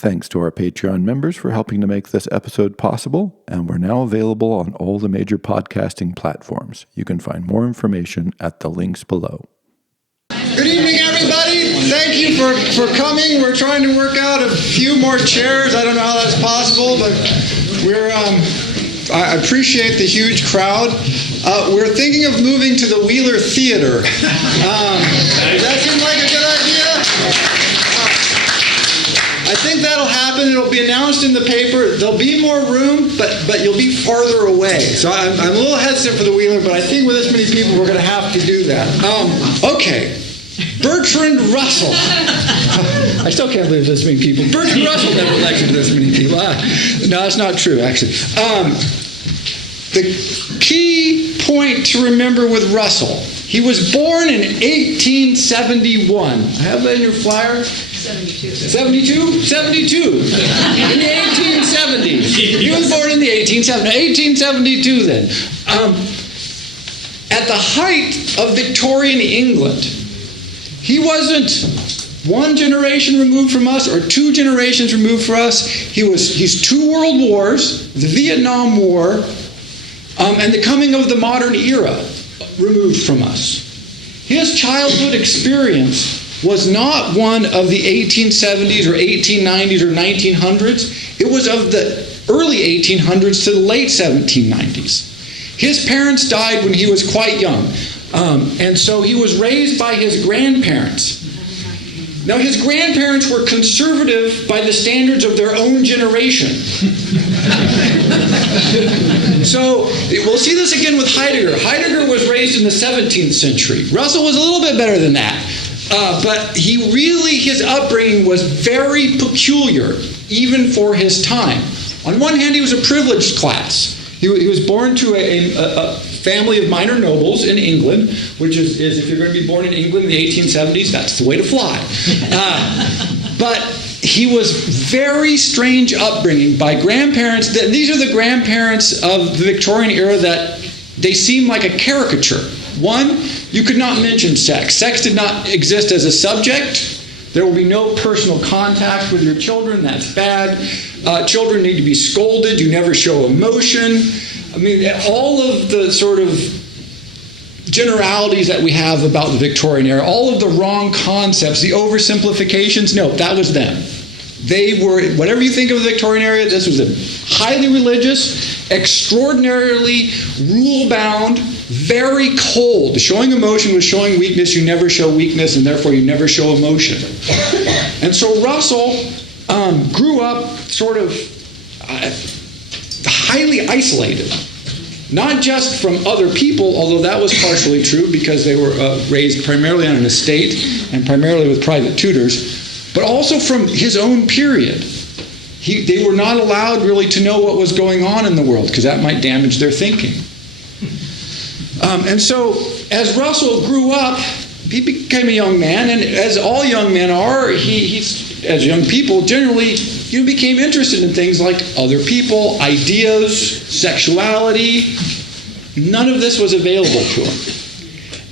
Thanks to our Patreon members for helping to make this episode possible, and we're now available on all the major podcasting platforms. You can find more information at the links below. Good evening, everybody. Thank you for coming. We're trying to work out a few more chairs. I don't know how that's possible, but I appreciate the huge crowd. We're thinking of moving to the Wheeler Theater. Does that seem like a good idea? I think that'll happen. It'll be announced in the paper. There'll be more room, but you'll be farther away. So I'm a little hesitant for the Wheeler, but I think with this many people, we're going to have to do that. Okay. Bertrand Russell. I still can't believe this many people. Bertrand Russell never lectured this many people. No, that's not true, actually. The key point to remember with Russell, he was born in 1871. I have that in your flyer. 72. 72? 72. In the 1870s. He was born in the 1872 then. At the height of Victorian England, he wasn't one generation removed from us or two generations removed from us. He's two world wars, the Vietnam War, and the coming of the modern era removed from us. His childhood experience was not one of the 1870s or 1890s or 1900s. It was of the early 1800s to the late 1790s. His parents died when he was quite young. And so he was raised by his grandparents. Now, his grandparents were conservative by the standards of their own generation. So we'll see this again with Heidegger. Heidegger was raised in the 17th century. Russell was a little bit better than that. But his upbringing was very peculiar, even for his time. On one hand, he was a privileged class. He was born to a family of minor nobles in England, which is if you're going to be born in England in the 1870s, that's the way to fly. But he was very strange upbringing by grandparents. These are the grandparents of the Victorian era that they seem like a caricature. One, you could not mention sex. Sex did not exist as a subject. There will be no personal contact with your children. That's bad. Children need to be scolded. You never show emotion. I mean, all of the sort of generalities that we have about the Victorian era, all of the wrong concepts, the oversimplifications, no, that was them. They were, whatever you think of the Victorian era, this was a highly religious, extraordinarily rule-bound, very cold. Showing emotion was showing weakness. You never show weakness, and therefore you never show emotion. And so Russell grew up sort of highly isolated. Not just from other people, although that was partially true because they were raised primarily on an estate and primarily with private tutors, but also from his own period. They were not allowed really to know what was going on in the world because that might damage their thinking. And so as Russell grew up, he became a young man, and as all young men are, as young people, generally, became interested in things like other people, ideas, sexuality. None of this was available to him.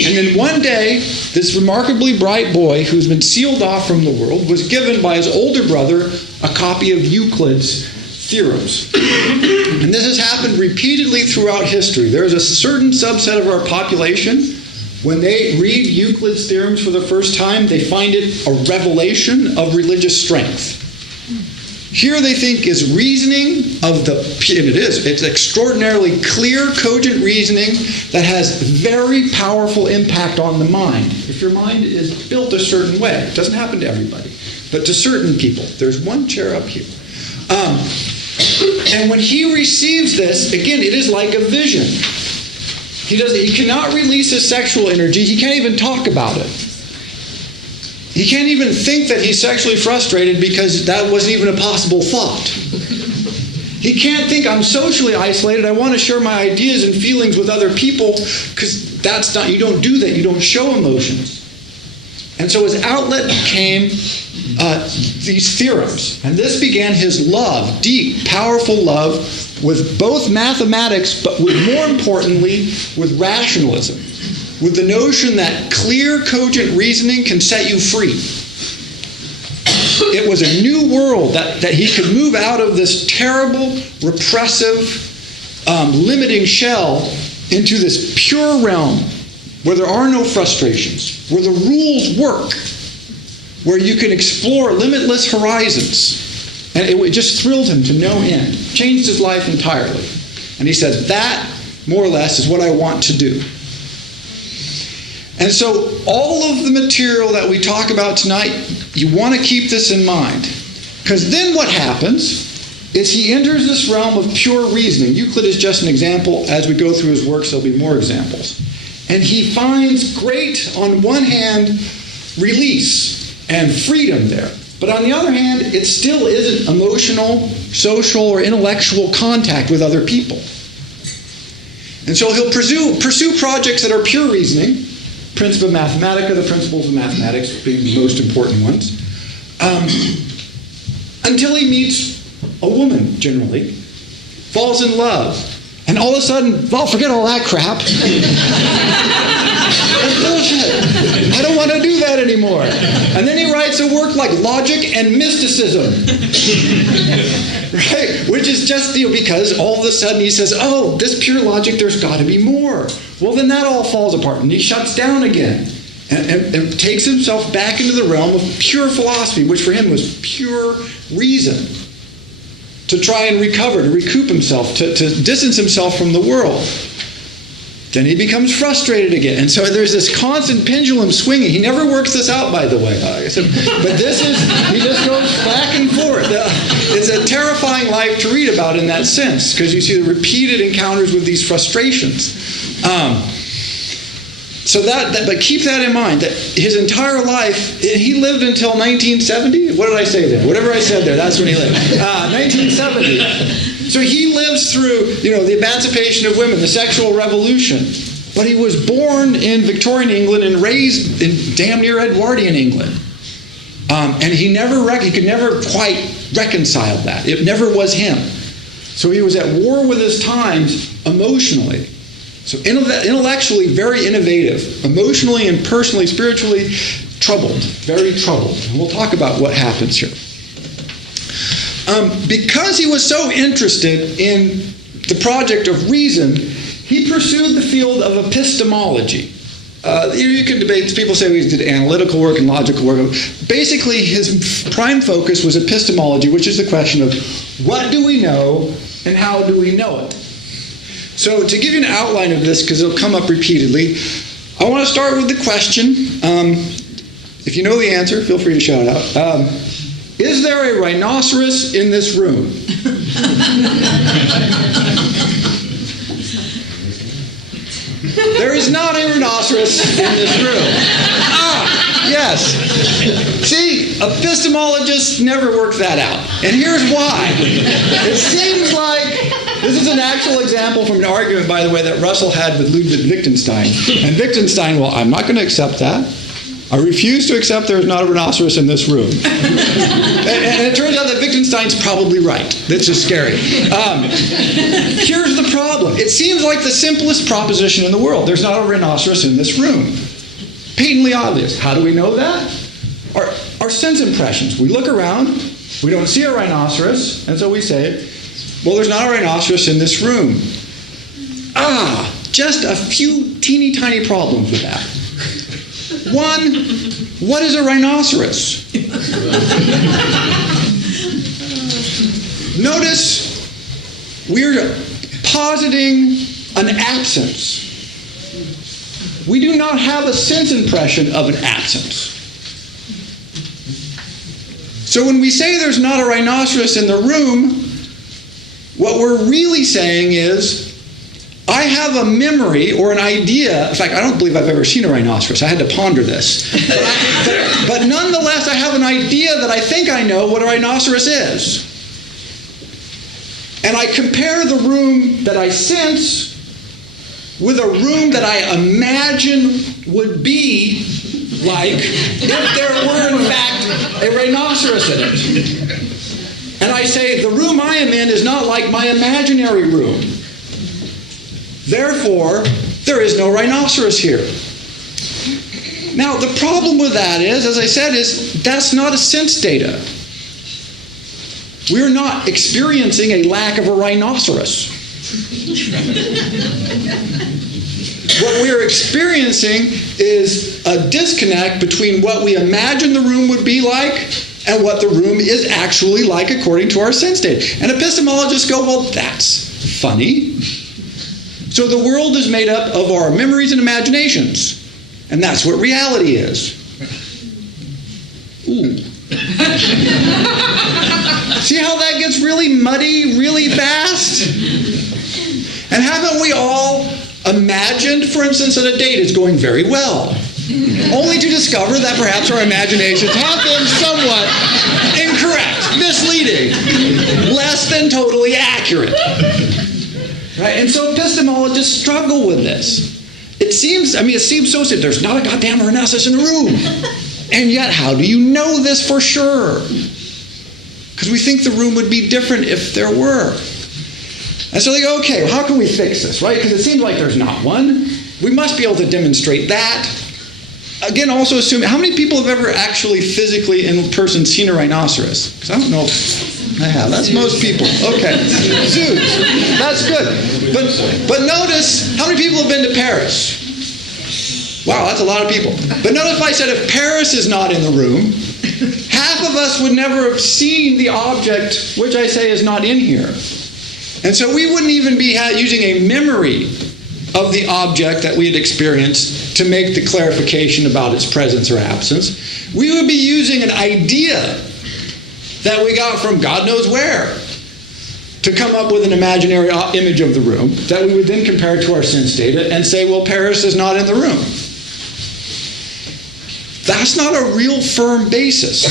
And then one day, this remarkably bright boy who's been sealed off from the world was given by his older brother a copy of Euclid's theorems. And this has happened repeatedly throughout history. There is a certain subset of our population, when they read Euclid's theorems for the first time, they find it a revelation of religious strength. Here they think is reasoning and it is. It's extraordinarily clear, cogent reasoning that has very powerful impact on the mind. If your mind is built a certain way, it doesn't happen to everybody, but to certain people. There's one chair up here. And when he receives this, again, it is like a vision. He cannot release his sexual energy. He can't even talk about it. He can't even think that he's sexually frustrated because that wasn't even a possible thought. He can't think, I'm socially isolated. I want to share my ideas and feelings with other people because you don't do that. You don't show emotions. And so his outlet became these theorems. And this began his love, deep, powerful love, with both mathematics, but more importantly, with rationalism. With the notion that clear, cogent reasoning can set you free. it was a new world, that he could move out of this terrible, repressive, limiting shell into this pure realm where there are no frustrations, where the rules work, where you can explore limitless horizons. And it just thrilled him to no end. Changed his life entirely. And he said, that, more or less, is what I want to do. And so all of the material that we talk about tonight, you want to keep this in mind. Because then what happens is he enters this realm of pure reasoning. Euclid is just an example. As we go through his works, there'll be more examples. And he finds great, on one hand, release and freedom there. But on the other hand, it still isn't emotional, social, or intellectual contact with other people. And so he'll pursue projects that are pure reasoning, Principia Mathematica, the principles of mathematics being the most important ones, until he meets a woman, generally, falls in love, and all of a sudden, well, forget all that crap. That's bullshit. I don't want to do that anymore. And then he writes a work like Logic and Mysticism. Right? Which is just, because all of a sudden he says, oh, this pure logic, there's got to be more. Well, then that all falls apart, and he shuts down again and takes himself back into the realm of pure philosophy, which for him was pure reason, to try and recover, to recoup himself, to distance himself from the world. Then he becomes frustrated again. And so there's this constant pendulum swinging. He never works this out, by the way. But he just goes back and forth. It's a terrifying life to read about in that sense, because you see the repeated encounters with these frustrations. But keep that in mind, that his entire life, he lived until 1970? What did I say there? Whatever I said there, that's when he lived. 1970. So he lives through, the emancipation of women, the sexual revolution. But he was born in Victorian England and raised in damn near Edwardian England. And he could never quite reconcile that. It never was him. So he was at war with his times emotionally. So intellectually very innovative, emotionally and personally, spiritually troubled, very troubled. And we'll talk about what happens here. Because he was so interested in the project of reason, he pursued the field of epistemology. You can debate, people say he did analytical work and logical work. Basically, his prime focus was epistemology, which is the question of what do we know and how do we know it? So to give you an outline of this, because it'll come up repeatedly, I want to start with the question. If you know the answer, feel free to shout out. Is there a rhinoceros in this room? There is not a rhinoceros in this room. Yes. See, epistemologists never work that out. And here's why. It seems like, this is an actual example from an argument, by the way, that Russell had with Ludwig Wittgenstein. And Wittgenstein, well, I'm not going to accept that. I refuse to accept there is not a rhinoceros in this room. And it turns out that Wittgenstein's probably right. That's just scary. Here's the problem. It seems like the simplest proposition in the world. There's not a rhinoceros in this room. Patently obvious. How do we know that? Our sense impressions. We look around, we don't see a rhinoceros, and so we say, well, there's not a rhinoceros in this room. Just a few teeny tiny problems with that. One, what is a rhinoceros? Notice we're positing an absence. We do not have a sense impression of an absence. So when we say there's not a rhinoceros in the room, what we're really saying is, I have a memory or an idea. In fact, I don't believe I've ever seen a rhinoceros. I had to ponder this. But nonetheless, I have an idea that I think I know what a rhinoceros is. And I compare the room that I sense with a room that I imagine would be like if there were, in fact, a rhinoceros in it. And I say, the room I am in is not like my imaginary room. Therefore, there is no rhinoceros here. Now, the problem with that is, as I said, is that's not a sense data. We're not experiencing a lack of a rhinoceros. What we're experiencing is a disconnect between what we imagine the room would be like and what the room is actually like according to our sense data. And epistemologists go, well, that's funny. So the world is made up of our memories and imaginations. And that's what reality is. Ooh. See how that gets really muddy really fast? And haven't we all imagined, for instance, that a date is going very well, only to discover that perhaps our imaginations have been somewhat incorrect, misleading, less than totally accurate. Right? And so epistemologists struggle with this. It seems so simple. There's not a goddamn rhinoceros in the room. And yet, how do you know this for sure? Because we think the room would be different if there were. And so they go, okay, well, how can we fix this, right? Because it seems like there's not one. We must be able to demonstrate that. Again, also assume, how many people have ever actually physically in person seen a rhinoceros? Because I don't know if I have. That's most people. Okay. Zoos. That's good. But notice, how many people have been to Paris? Wow, that's a lot of people. But notice if I said if Paris is not in the room, half of us would never have seen the object, which I say is not in here. And so we wouldn't even be using a memory of the object that we had experienced to make the clarification about its presence or absence. We would be using an idea that we got from God knows where to come up with an imaginary image of the room that we would then compare to our sense data and say, well, Paris is not in the room. That's not a real firm basis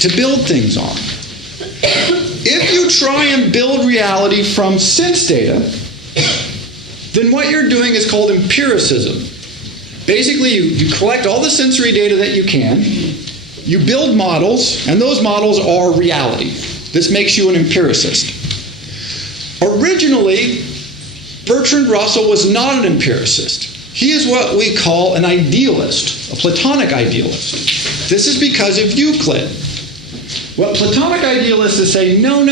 to build things on. If you try and build reality from sense data, then what you're doing is called empiricism. Basically, you collect all the sensory data that you can, you build models, and those models are reality. This makes you an empiricist. Originally, Bertrand Russell was not an empiricist. He is what we call an idealist, a Platonic idealist. This is because of Euclid. What Platonic idealists say, no.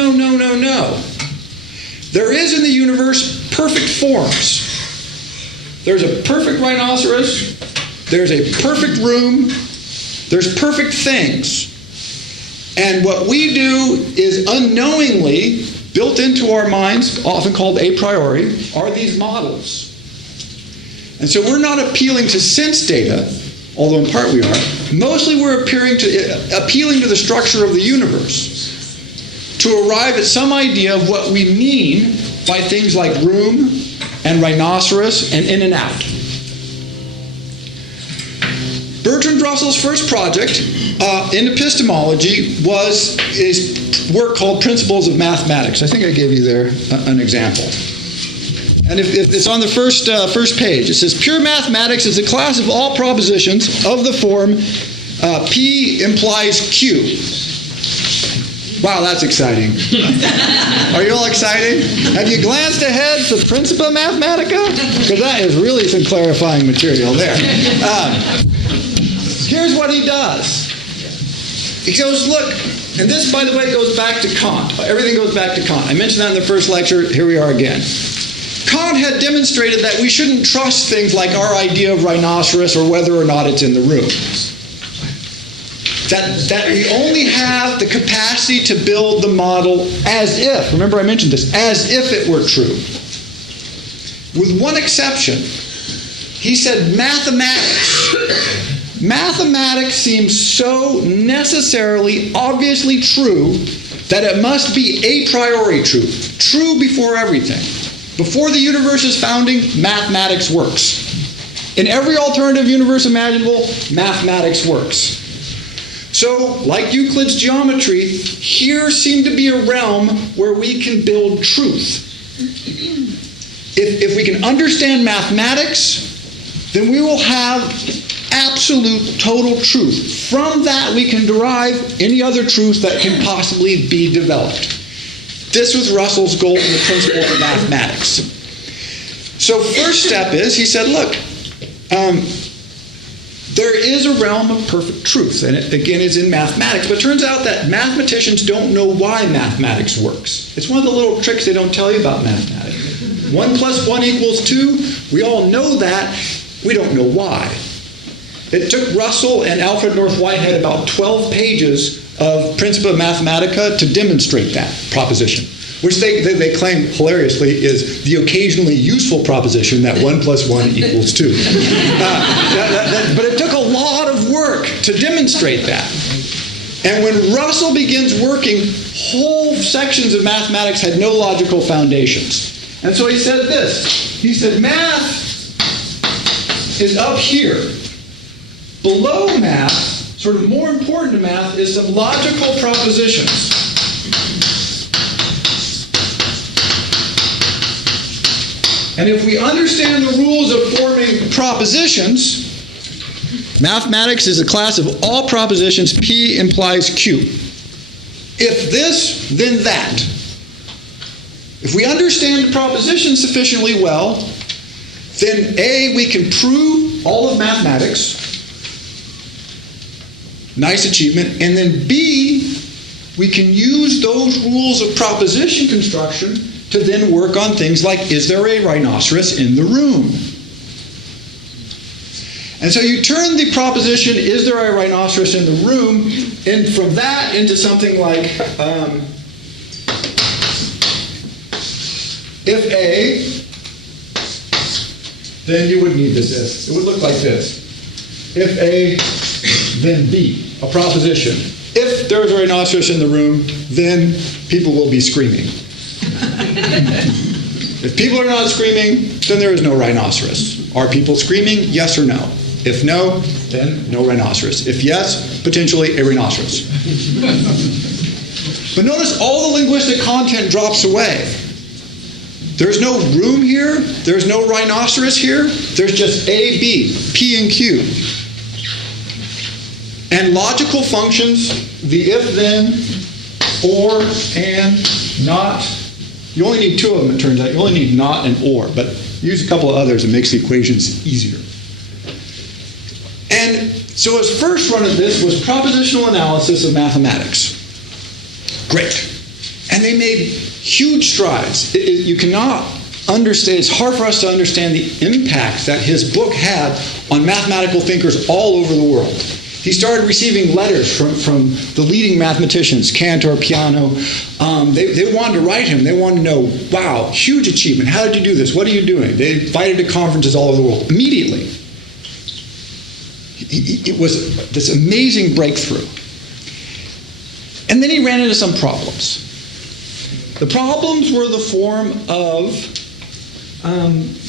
There is in the universe perfect forms. There's a perfect rhinoceros. There's a perfect room. There's perfect things. And what we do is unknowingly, built into our minds, often called a priori, are these models. And so we're not appealing to sense data, although in part we are. Mostly we're appealing to the structure of the universe to arrive at some idea of what we mean by things like room and rhinoceros and in and out. Bertrand Russell's first project in epistemology was his work called Principles of Mathematics. I think I gave you there an example. And if it's on the first page, it says, pure mathematics is a class of all propositions of the form P implies Q. Wow, that's exciting. Are you all excited? Have you glanced ahead to Principia Mathematica? Because that is really some clarifying material there. Here's what he does. He goes, look, and this, by the way, goes back to Kant. Everything goes back to Kant. I mentioned that in the first lecture. Here we are again. Kant had demonstrated that we shouldn't trust things like our idea of rhinoceros or whether or not it's in the room. That we only have the capacity to build the model as if, remember I mentioned this, as if it were true. With one exception. He said mathematics seems so necessarily, obviously true that it must be a priori true. True before everything. Before the universe's founding, mathematics works. In every alternative universe imaginable, mathematics works. So, like Euclid's geometry, here seemed to be a realm where we can build truth. If we can understand mathematics, then we will have absolute total truth. From that, we can derive any other truth that can possibly be developed. This was Russell's goal in the Principles of Mathematics. So first step is, he said, look, there is a realm of perfect truth, and it, again, is in mathematics. But it turns out that mathematicians don't know why mathematics works. It's one of the little tricks they don't tell you about mathematics. 1 + 1 = 2. We all know that. We don't know why. It took Russell and Alfred North Whitehead about 12 pages of Principia Mathematica to demonstrate that proposition, which they claim hilariously is the occasionally useful proposition that 1 + 1 = 2. But it took a lot of work to demonstrate that. And when Russell begins working, whole sections of mathematics had no logical foundations. And so he said this. He said, math is up here. Below math, sort of more important to math, is some logical propositions. And if we understand the rules of forming propositions, mathematics is a class of all propositions. P implies Q. If this, then that. If we understand the proposition sufficiently well, then A, we can prove all of mathematics. Nice achievement. And then B, we can use those rules of proposition construction to then work on things like, is there a rhinoceros in the room? And so you turn the proposition, is there a rhinoceros in the room, and from that into something like, if A, then you would need this if. It would look like this. If A, then B, a proposition. If there's a rhinoceros in the room, then people will be screaming. If people are not screaming, then there is no rhinoceros. Are people screaming? Yes or no? If no, then no rhinoceros. If yes, potentially a rhinoceros. But notice all the linguistic content drops away. There's no room here. There's no rhinoceros here. There's just A, B, P, and Q. And logical functions, the if, then, or, and, not. You only need 2 of them, it turns out. You only need not and or, but use a couple of others, it makes the equations easier. And so his first run of this was propositional analysis of mathematics. Great. And they made huge strides. You cannot understand, it's hard for us to understand the impact that his book had on mathematical thinkers all over the world. He started receiving letters from the leading mathematicians, Cantor, Peano. They wanted to write him. They wanted to know, wow, huge achievement. How did you do this? What are you doing? They invited to conferences all over the world. Immediately. It was this amazing breakthrough. And then he ran into some problems. The problems were the form of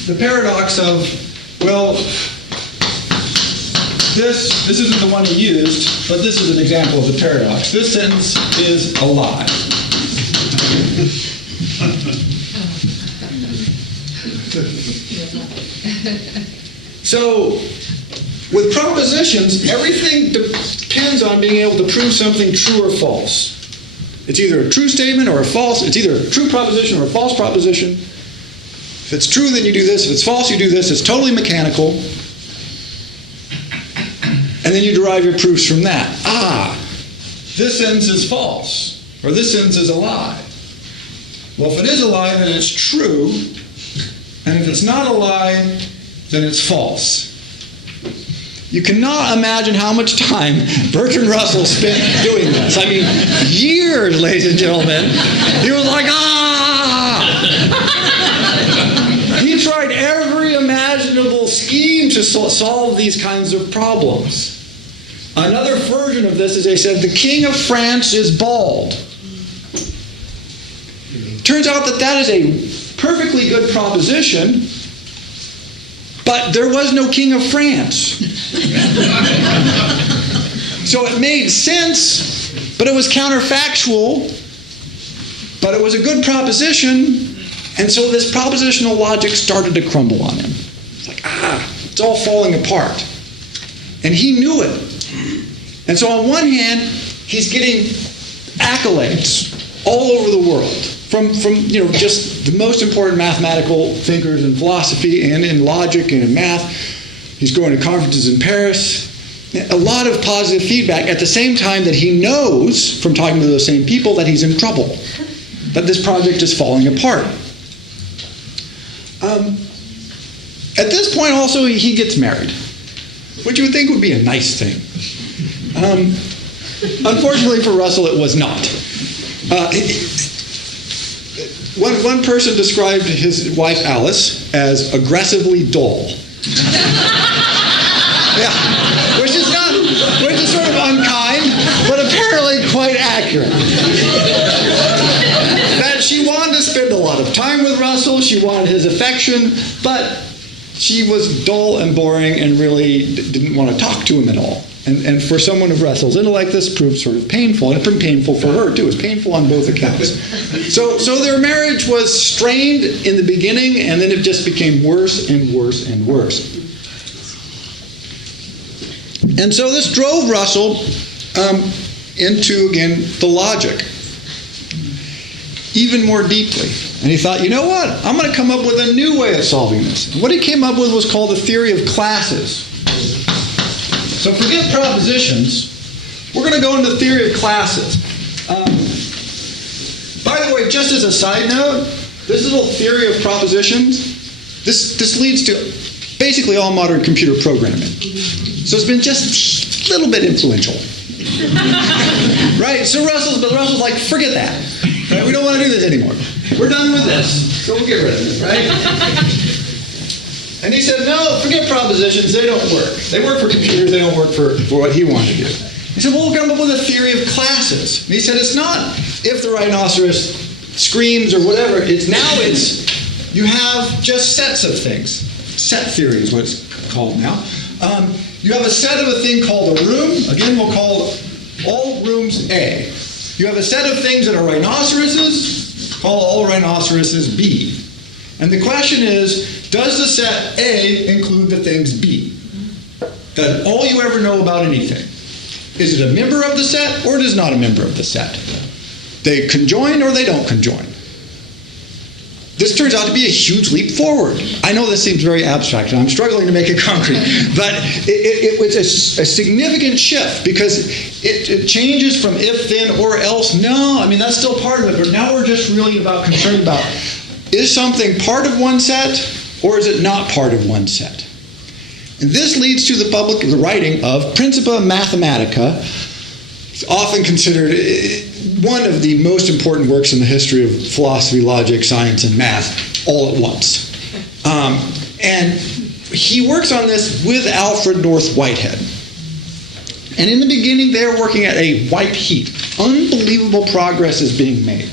the paradox of, well, this isn't the one he used, but this is an example of the paradox. This sentence is a lie. So, with propositions, everything depends on being able to prove something true or false. It's either a true statement or a false. It's either a true proposition or a false proposition. If it's true, then you do this. If it's false, you do this. It's totally mechanical. And then you derive your proofs from that. This sentence is false. Or this sentence is a lie. Well, if it is a lie, then it's true. And if it's not a lie, then it's false. You cannot imagine how much time Bertrand Russell spent doing this. I mean, years, ladies and gentlemen. He was like, He tried every imaginable scheme to solve these kinds of problems. Another version of this is they said, the King of France is bald. Turns out that is a perfectly good proposition, but there was no King of France. So it made sense, but it was counterfactual, but it was a good proposition, and so this propositional logic started to crumble on him. It's like, it's all falling apart. And he knew it. And so on one hand, he's getting accolades all over the world from just the most important mathematical thinkers in philosophy and in logic and in math. He's going to conferences in Paris. a lot of positive feedback at the same time that he knows from talking to those same people that he's in trouble, that this project is falling apart. At this point also he gets married, which you would think would be a nice thing. Unfortunately for Russell, it was not. One person described his wife Alice as aggressively dull. Yeah, which is sort of unkind, but apparently quite accurate. That she wanted to spend a lot of time with Russell, she wanted his affection, but she was dull and boring and really didn't want to talk to him at all. And for someone of Russell's intellect, this proved sort of painful, and it proved painful for her too. It was painful on both accounts. So their marriage was strained in the beginning, and then it just became worse and worse and worse. And so this drove Russell into, again, the logic even more deeply. And he thought, you know what? I'm going to come up with a new way of solving this. And what he came up with was called the theory of classes. So forget propositions. We're going to go into the theory of classes. By the way, just as a side note, this little theory of propositions, this leads to basically all modern computer programming. So it's been just a little bit influential. Right? So Russell's like, forget that. Right? We don't want to do this anymore. We're done with this. So we'll get rid of it, right? And he said, no, forget propositions. They don't work. They work for computers. They don't work for what he wanted to do. He said, well, we'll come up with a theory of classes. And he said, it's not if the rhinoceros screams or whatever. It's you have just sets of things. Set theory is what it's called now. You have a set of a thing called a room. Again, we'll call all rooms A. You have a set of things that are rhinoceroses. Call all rhinoceroses B. And the question is, does the set A include the things B? That's all you ever know about anything. Is it a member of the set or it is not a member of the set? They conjoin or they don't conjoin. This turns out to be a huge leap forward. I know this seems very abstract, and I'm struggling to make it concrete, but it was a significant shift because it changes from if, then, or else. No, I mean, that's still part of it, but now we're just really concerned about, is something part of one set, or is it not part of one set? And this leads to the writing of Principia Mathematica. It's often considered one of the most important works in the history of philosophy, logic, science, and math all at once. And he works on this with Alfred North Whitehead. And in the beginning, they're working at a white heat. Unbelievable progress is being made.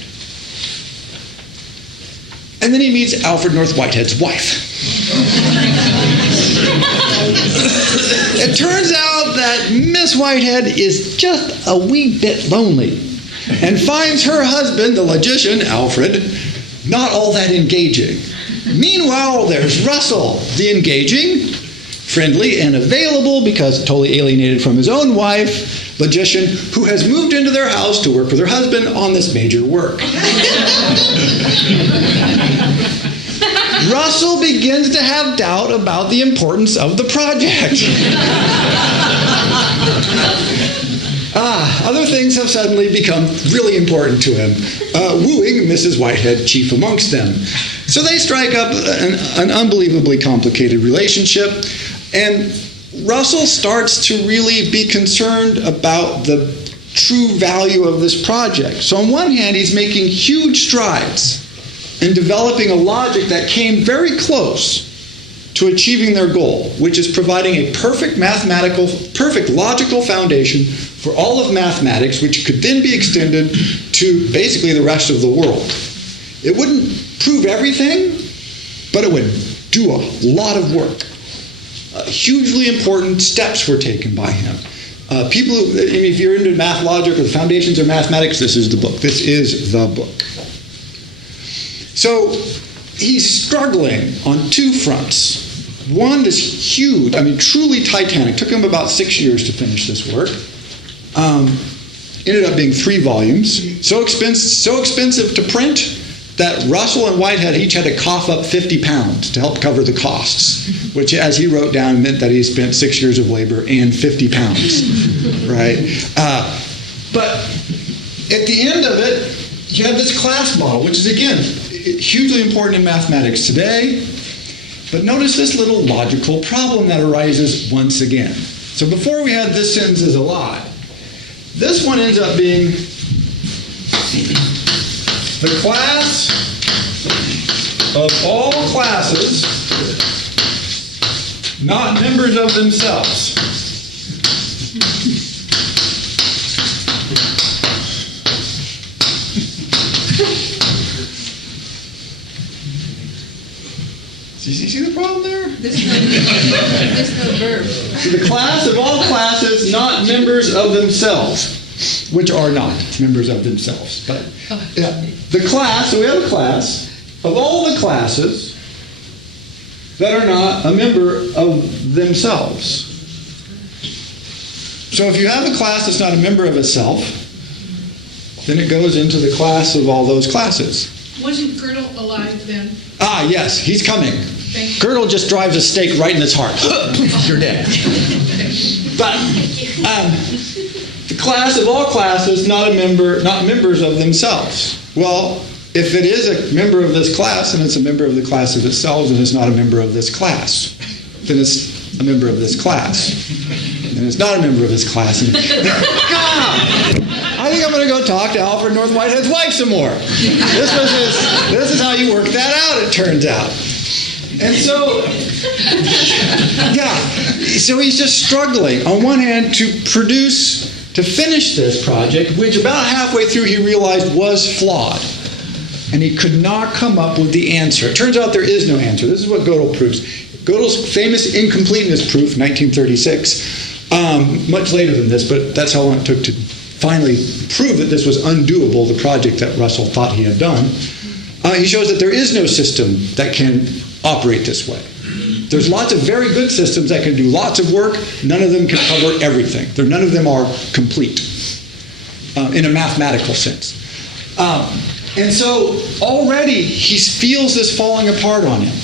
And then he meets Alfred North Whitehead's wife. It turns out that Miss Whitehead is just a wee bit lonely and finds her husband, the logician, Alfred, not all that engaging. Meanwhile, there's Russell, the engaging, friendly, and available because totally alienated from his own wife, logician, who has moved into their house to work with her husband on this major work. Russell begins to have doubt about the importance of the project. Other things have suddenly become really important to him, wooing Mrs. Whitehead chief amongst them. So they strike up an unbelievably complicated relationship, and Russell starts to really be concerned about the true value of this project. So on one hand, he's making huge strides in developing a logic that came very close to achieving their goal, which is providing a perfect logical foundation for all of mathematics, which could then be extended to basically the rest of the world. It wouldn't prove everything, but it would do a lot of work. Hugely important steps were taken by him. People who, if you're into math logic or the foundations of mathematics, this is the book. This is the book. So he's struggling on two fronts. One is huge, truly titanic. Took him about 6 years to finish this work. Ended up being 3 volumes. So expensive to print that Russell and Whitehead each had to cough up 50 pounds to help cover the costs, which, as he wrote down, meant that he spent 6 years of labor and 50 pounds, right? But at the end of it, you have this class model, which is, again, hugely important in mathematics today. But notice this little logical problem that arises once again. So before we had this sentence is a lie. This one ends up being the class of all classes not members of themselves. Do you see the problem there? There's no verb. So the class of all classes not members of themselves, which are not members of themselves. But yeah, the class, so we have a class of all the classes that are not a member of themselves. So if you have a class that's not a member of itself, then it goes into the class of all those classes. Wasn't Gödel alive then? Ah, yes, he's coming. Gödel just drives a stake right in his heart. You're dead. But the class of all classes, not members of themselves. Well, if it is a member of this class, and it's a member of the class of itself, and it's not a member of this class, then it's a member of this class. And it's not a member of this class. And, I think I'm going to go talk to Alfred North Whitehead's wife some more. This is how you work that out, it turns out. And so, so he's just struggling, on one hand, to finish this project, which about halfway through he realized was flawed. And he could not come up with the answer. It turns out there is no answer. This is what Gödel proves. Gödel's famous incompleteness proof, 1936, much later than this, but that's how long it took to finally prove that this was undoable, the project that Russell thought he had done. He shows that there is no system that can operate this way. There's lots of very good systems that can do lots of work. None of them can cover everything. None of them are complete in a mathematical sense. And so already he feels this falling apart on him.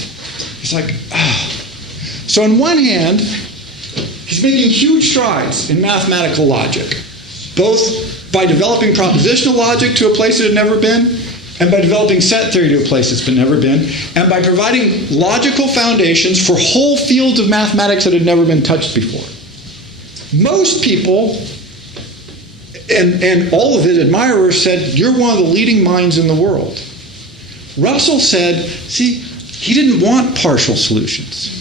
He's like, ah. So on one hand, he's making huge strides in mathematical logic, both by developing propositional logic to a place it had never been, and by developing set theory to a place it's never been, and by providing logical foundations for whole fields of mathematics that had never been touched before. Most people, and all of his admirers, said, you're one of the leading minds in the world. Russell said, see, he didn't want partial solutions.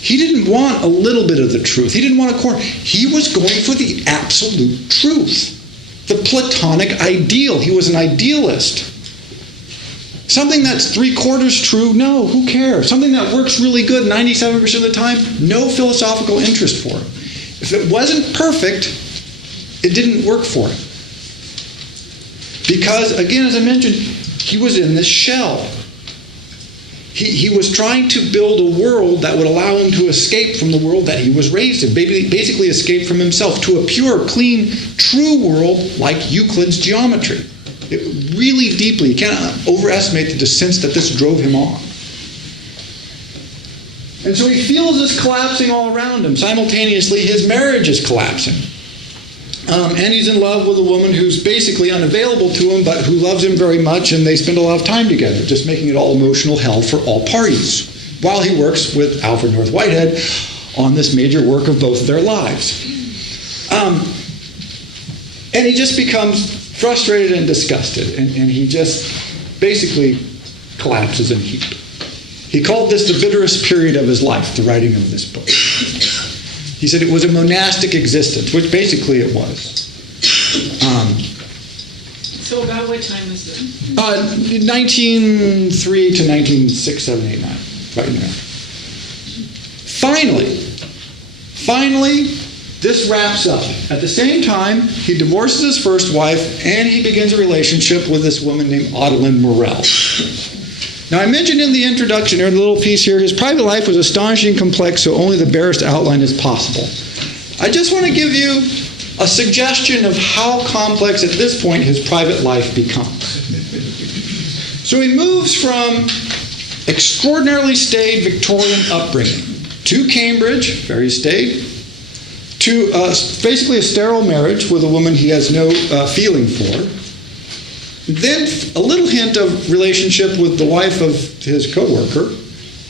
He didn't want a little bit of the truth. He didn't want a corner. He was going for the absolute truth, the Platonic ideal. He was an idealist. Something that's 3/4 true, no, who cares? Something that works really good 97% of the time, no philosophical interest for him. If it wasn't perfect, it didn't work for him. Because, again, as I mentioned, he was in this shell. He was trying to build a world that would allow him to escape from the world that he was raised in, basically escape from himself to a pure, clean, true world like Euclid's geometry. It really deeply, you can't overestimate the sense that this drove him on. And so he feels this collapsing all around him. Simultaneously, his marriage is collapsing. And he's in love with a woman who's basically unavailable to him, but who loves him very much, and they spend a lot of time together, just making it all emotional hell for all parties, while he works with Alfred North Whitehead on this major work of both of their lives. And he just becomes frustrated and disgusted, and he just basically collapses in a heap. He called this the bitterest period of his life, the writing of this book. He said it was a monastic existence, which basically it was. So about what time was it? 1903 to 1906, 7, 8, 9, right in there. Finally, this wraps up. At the same time, he divorces his first wife, and he begins a relationship with this woman named Adeline Morel. Now, I mentioned in the introduction, or the little piece here, his private life was astonishingly complex, so only the barest outline is possible. I just want to give you a suggestion of how complex at this point his private life becomes. So he moves from extraordinarily staid Victorian upbringing to Cambridge, very staid, to basically a sterile marriage with a woman he has no feeling for. Then a little hint of relationship with the wife of his co-worker,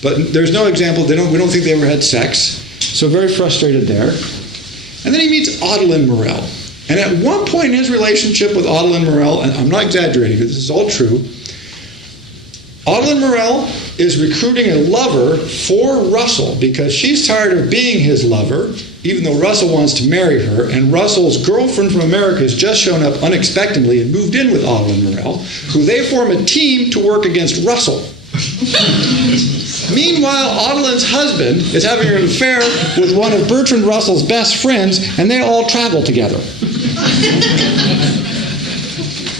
but there's no example. We don't think they ever had sex. So very frustrated there. And then he meets Adeline Morel. And at one point in his relationship with Adeline Morel, and I'm not exaggerating because this is all true, Adeline Morel is recruiting a lover for Russell because she's tired of being his lover, even though Russell wants to marry her, and Russell's girlfriend from America has just shown up unexpectedly and moved in with Adeline Morel, who they form a team to work against Russell. Meanwhile, Adeline's husband is having an affair with one of Bertrand Russell's best friends, and they all travel together.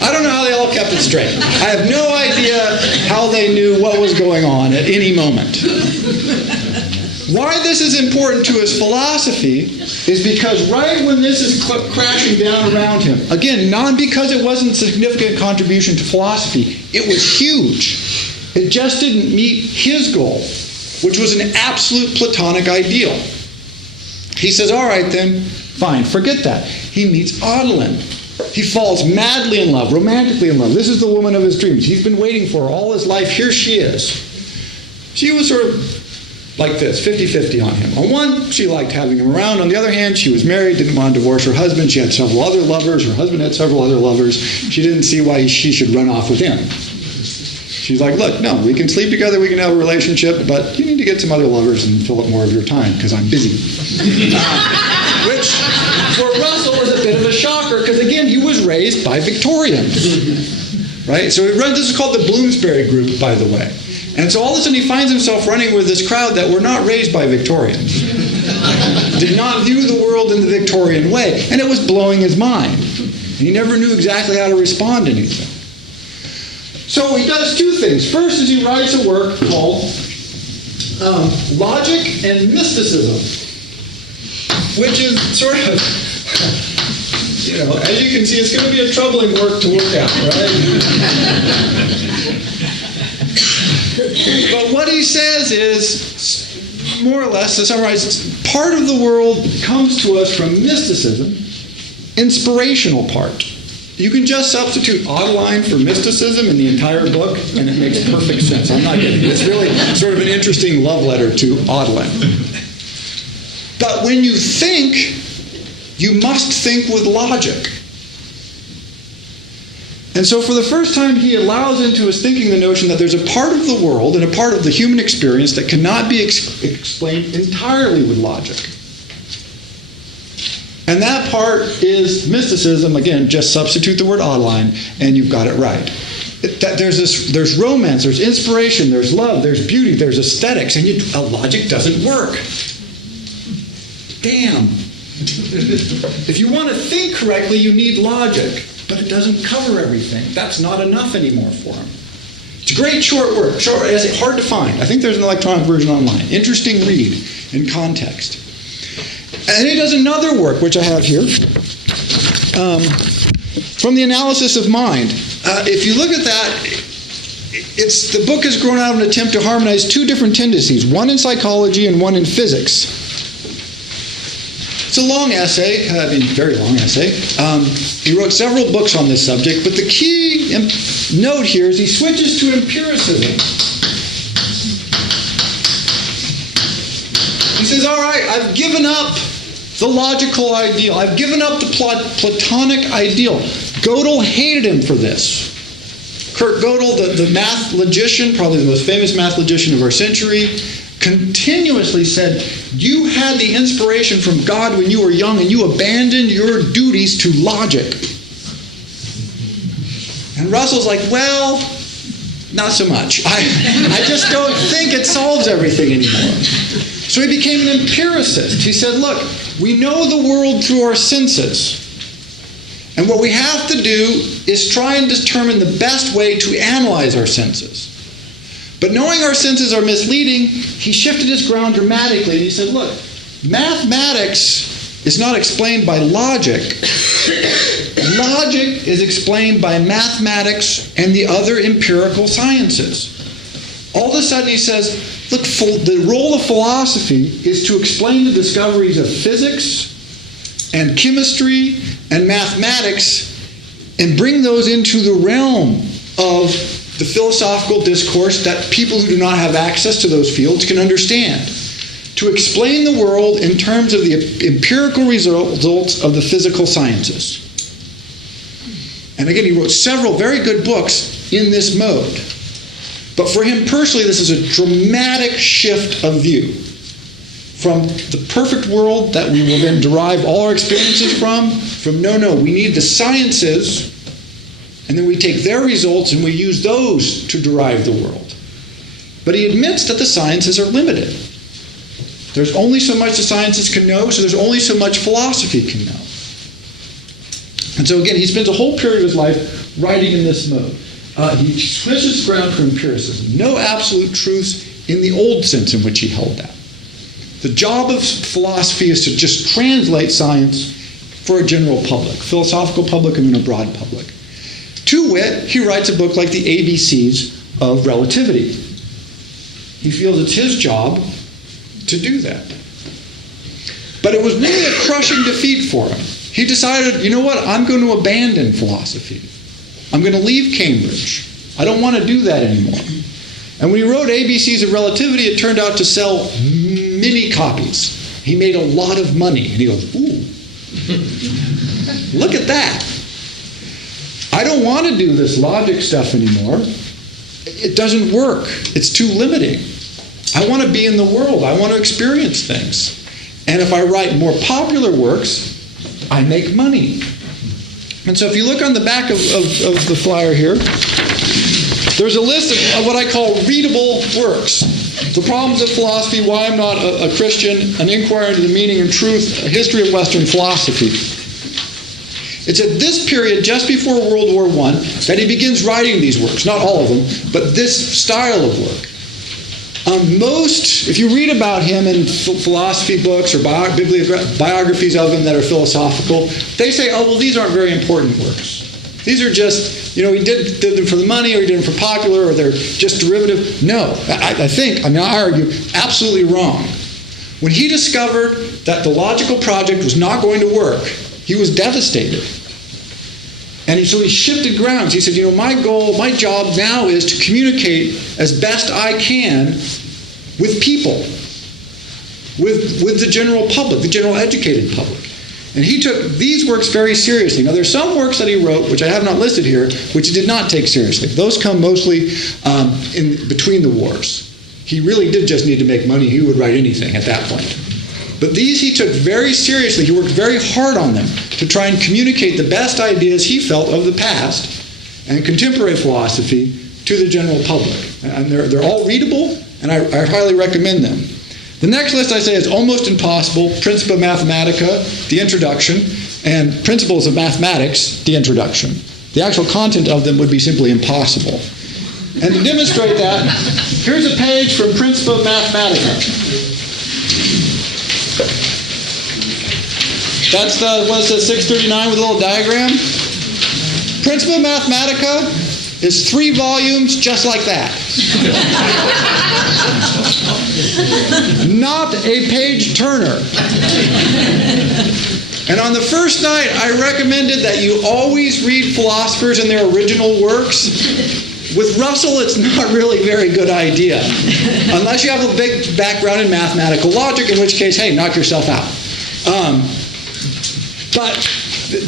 I don't know how they all kept it straight. I have no idea how they knew what was going on at any moment. Why this is important to his philosophy is because right when this is crashing down around him, again, not because it wasn't a significant contribution to philosophy, it was huge. It just didn't meet his goal, which was an absolute Platonic ideal. He says, all right then, fine, forget that. He meets Adeline. He falls madly in love, romantically in love. This is the woman of his dreams. He's been waiting for her all his life. Here she is. She was sort of like this, 50-50 on him. On one, she liked having him around. On the other hand, she was married, didn't want to divorce her husband. She had several other lovers. Her husband had several other lovers. She didn't see why she should run off with him. She's like, look, no, we can sleep together, we can have a relationship, but you need to get some other lovers and fill up more of your time because I'm busy. Which, for Russell, was a bit of a shocker because, again, he was raised by Victorians. Right? So this is called the Bloomsbury Group, by the way. And so all of a sudden he finds himself running with this crowd that were not raised by Victorians. Did not view the world in the Victorian way. And it was blowing his mind. And he never knew exactly how to respond to anything. So he does two things. First is he writes a work called Logic and Mysticism, which is sort of, as you can see, it's going to be a troubling work to look at, right? But what he says is, more or less, to summarize, part of the world comes to us from mysticism, inspirational part. You can just substitute Adeline for mysticism in the entire book, and it makes perfect sense. I'm not kidding. It's really sort of an interesting love letter to Adeline. But when you think, you must think with logic. And so for the first time, he allows into his thinking the notion that there's a part of the world and a part of the human experience that cannot be explained entirely with logic. And that part is mysticism. Again, just substitute the word Adeline, and you've got it right. There's romance, there's inspiration, there's love, there's beauty, there's aesthetics, and logic doesn't work. Damn. If you want to think correctly, you need logic, but it doesn't cover everything. That's not enough anymore for him. It's a great short work. Short essay, hard to find. I think there's an electronic version online. Interesting read in context. And he does another work, which I have here, from the analysis of mind. If you look at that, the book has grown out of an attempt to harmonize two different tendencies, one in psychology and one in physics. It's a long essay, very long essay. He wrote several books on this subject, but the key note here is he switches to empiricism. He says, all right, I've given up the logical ideal. I've given up the Platonic ideal. Gödel hated him for this. Kurt Gödel, the math logician, probably the most famous math logician of our century, continuously said, you had the inspiration from God when you were young and you abandoned your duties to logic. And Russell's like, well, not so much. I just don't think it solves everything anymore. So he became an empiricist. He said, look, we know the world through our senses. And what we have to do is try and determine the best way to analyze our senses. But knowing our senses are misleading, he shifted his ground dramatically. And he said, look, mathematics is not explained by logic. Logic is explained by mathematics and the other empirical sciences. All of a sudden he says, look, the role of philosophy is to explain the discoveries of physics and chemistry and mathematics and bring those into the realm of the philosophical discourse that people who do not have access to those fields can understand. To explain the world in terms of the empirical results of the physical sciences. And again, he wrote several very good books in this mode. But for him personally, this is a dramatic shift of view. From the perfect world that we will then derive all our experiences from no, we need the sciences, and then we take their results and we use those to derive the world. But he admits that the sciences are limited. There's only so much the sciences can know, so there's only so much philosophy can know. And so again, he spends a whole period of his life writing in this mode. He switches ground for empiricism. No absolute truths in the old sense in which he held that. The job of philosophy is to just translate science for a general public, philosophical public and then a broad public. To wit, he writes a book like the ABCs of Relativity. He feels it's his job to do that. But it was really a crushing defeat for him. He decided, you know what, I'm going to abandon philosophy. I'm going to leave Cambridge. I don't want to do that anymore. And when he wrote ABCs of Relativity, it turned out to sell many copies. He made a lot of money. And he goes, ooh, look at that. I don't want to do this logic stuff anymore. It doesn't work. It's too limiting. I want to be in the world. I want to experience things. And if I write more popular works, I make money. And so if you look on the back of the flyer here, there's a list of what I call readable works. The Problems of Philosophy, Why I'm Not a Christian, An Inquiry into the Meaning and Truth, A History of Western Philosophy. It's at this period, just before World War I, that he begins writing these works. Not all of them, but this style of work. If you read about him in philosophy books or biographies of him that are philosophical, they say, oh, well, these aren't very important works. These are just, he did them for the money, or he did them for popular, or they're just derivative. No, I argue, absolutely wrong. When he discovered that the logical project was not going to work, he was devastated. And so he shifted grounds. He said, my goal, my job now is to communicate as best I can with people, with the general public, the general educated public. And he took these works very seriously. Now, there's some works that he wrote, which I have not listed here, which he did not take seriously. Those come mostly in between the wars. He really did just need to make money. He would write anything at that point. But these he took very seriously. He worked very hard on them to try and communicate the best ideas he felt of the past and contemporary philosophy to the general public. And they're all readable, and I highly recommend them. The next list I say is almost impossible. Principia Mathematica, the introduction, and Principles of Mathematics, the introduction. The actual content of them would be simply impossible. And to demonstrate that, here's a page from Principia Mathematica. That's the one that says 639 with a little diagram. Principia Mathematica is 3 volumes just like that. Not a page turner. And on the first night, I recommended that you always read philosophers in their original works. With Russell, it's not really a very good idea. Unless you have a big background in mathematical logic, in which case, hey, knock yourself out. But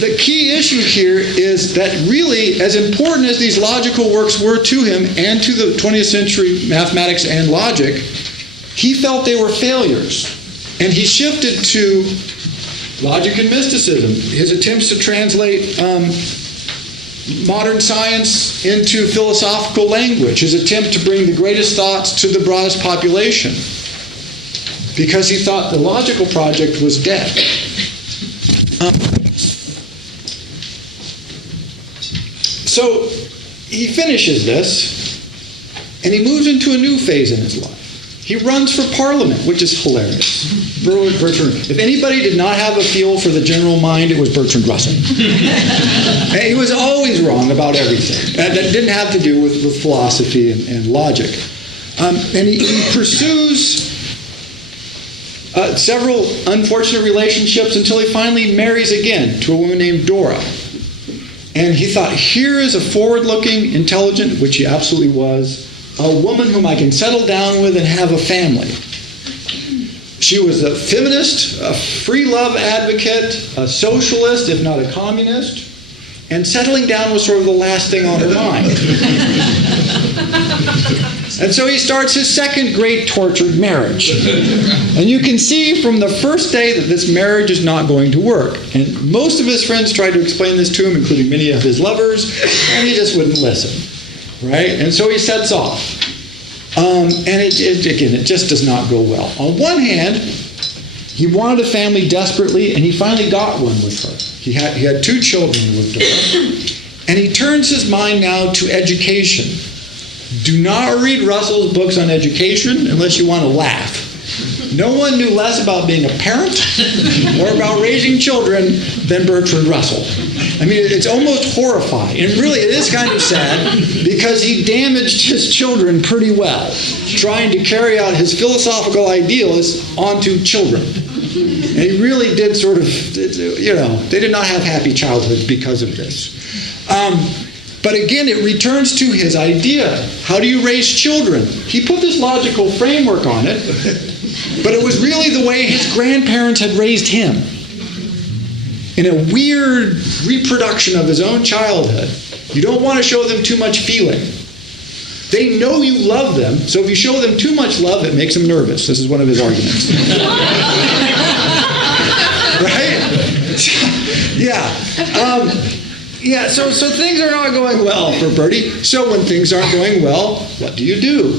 the key issue here is that really, as important as these logical works were to him and to the 20th century mathematics and logic, he felt they were failures. And he shifted to logic and mysticism. His attempts to translate modern science into philosophical language, his attempt to bring the greatest thoughts to the broadest population, because he thought the logical project was dead. So he finishes this, and he moves into a new phase in his life. He runs for Parliament, which is hilarious. If anybody did not have a feel for the general mind, it was Bertrand Russell. And he was always wrong about everything. That didn't have to do with philosophy and logic. And he pursues several unfortunate relationships until he finally marries again to a woman named Dora. And he thought, here is a forward-looking, intelligent, which he absolutely was, a woman whom I can settle down with and have a family. She was a feminist, a free love advocate, a socialist, if not a communist, and settling down was sort of the last thing on her mind. And so he starts his second great tortured marriage. And you can see from the first day that this marriage is not going to work. And most of his friends tried to explain this to him, including many of his lovers, and he just wouldn't listen. Right? And so he sets off. And it just does not go well. On one hand, he wanted a family desperately, and he finally got one with her. He had 2 children with Dora. And he turns his mind now to education. Do not read Russell's books on education unless you want to laugh. No one knew less about being a parent or about raising children than Bertrand Russell. I mean, it's almost horrifying. And really, it is kind of sad because he damaged his children pretty well, trying to carry out his philosophical ideals onto children. And he really did sort of, they did not have happy childhoods because of this. But again, it returns to his idea. How do you raise children? He put this logical framework on it, but it was really the way his grandparents had raised him. In a weird reproduction of his own childhood. You don't want to show them too much feeling. They know you love them, so if you show them too much love, it makes them nervous. This is one of his arguments. Right? Yeah. So things are not going well for Bertie. So when things aren't going well, what do?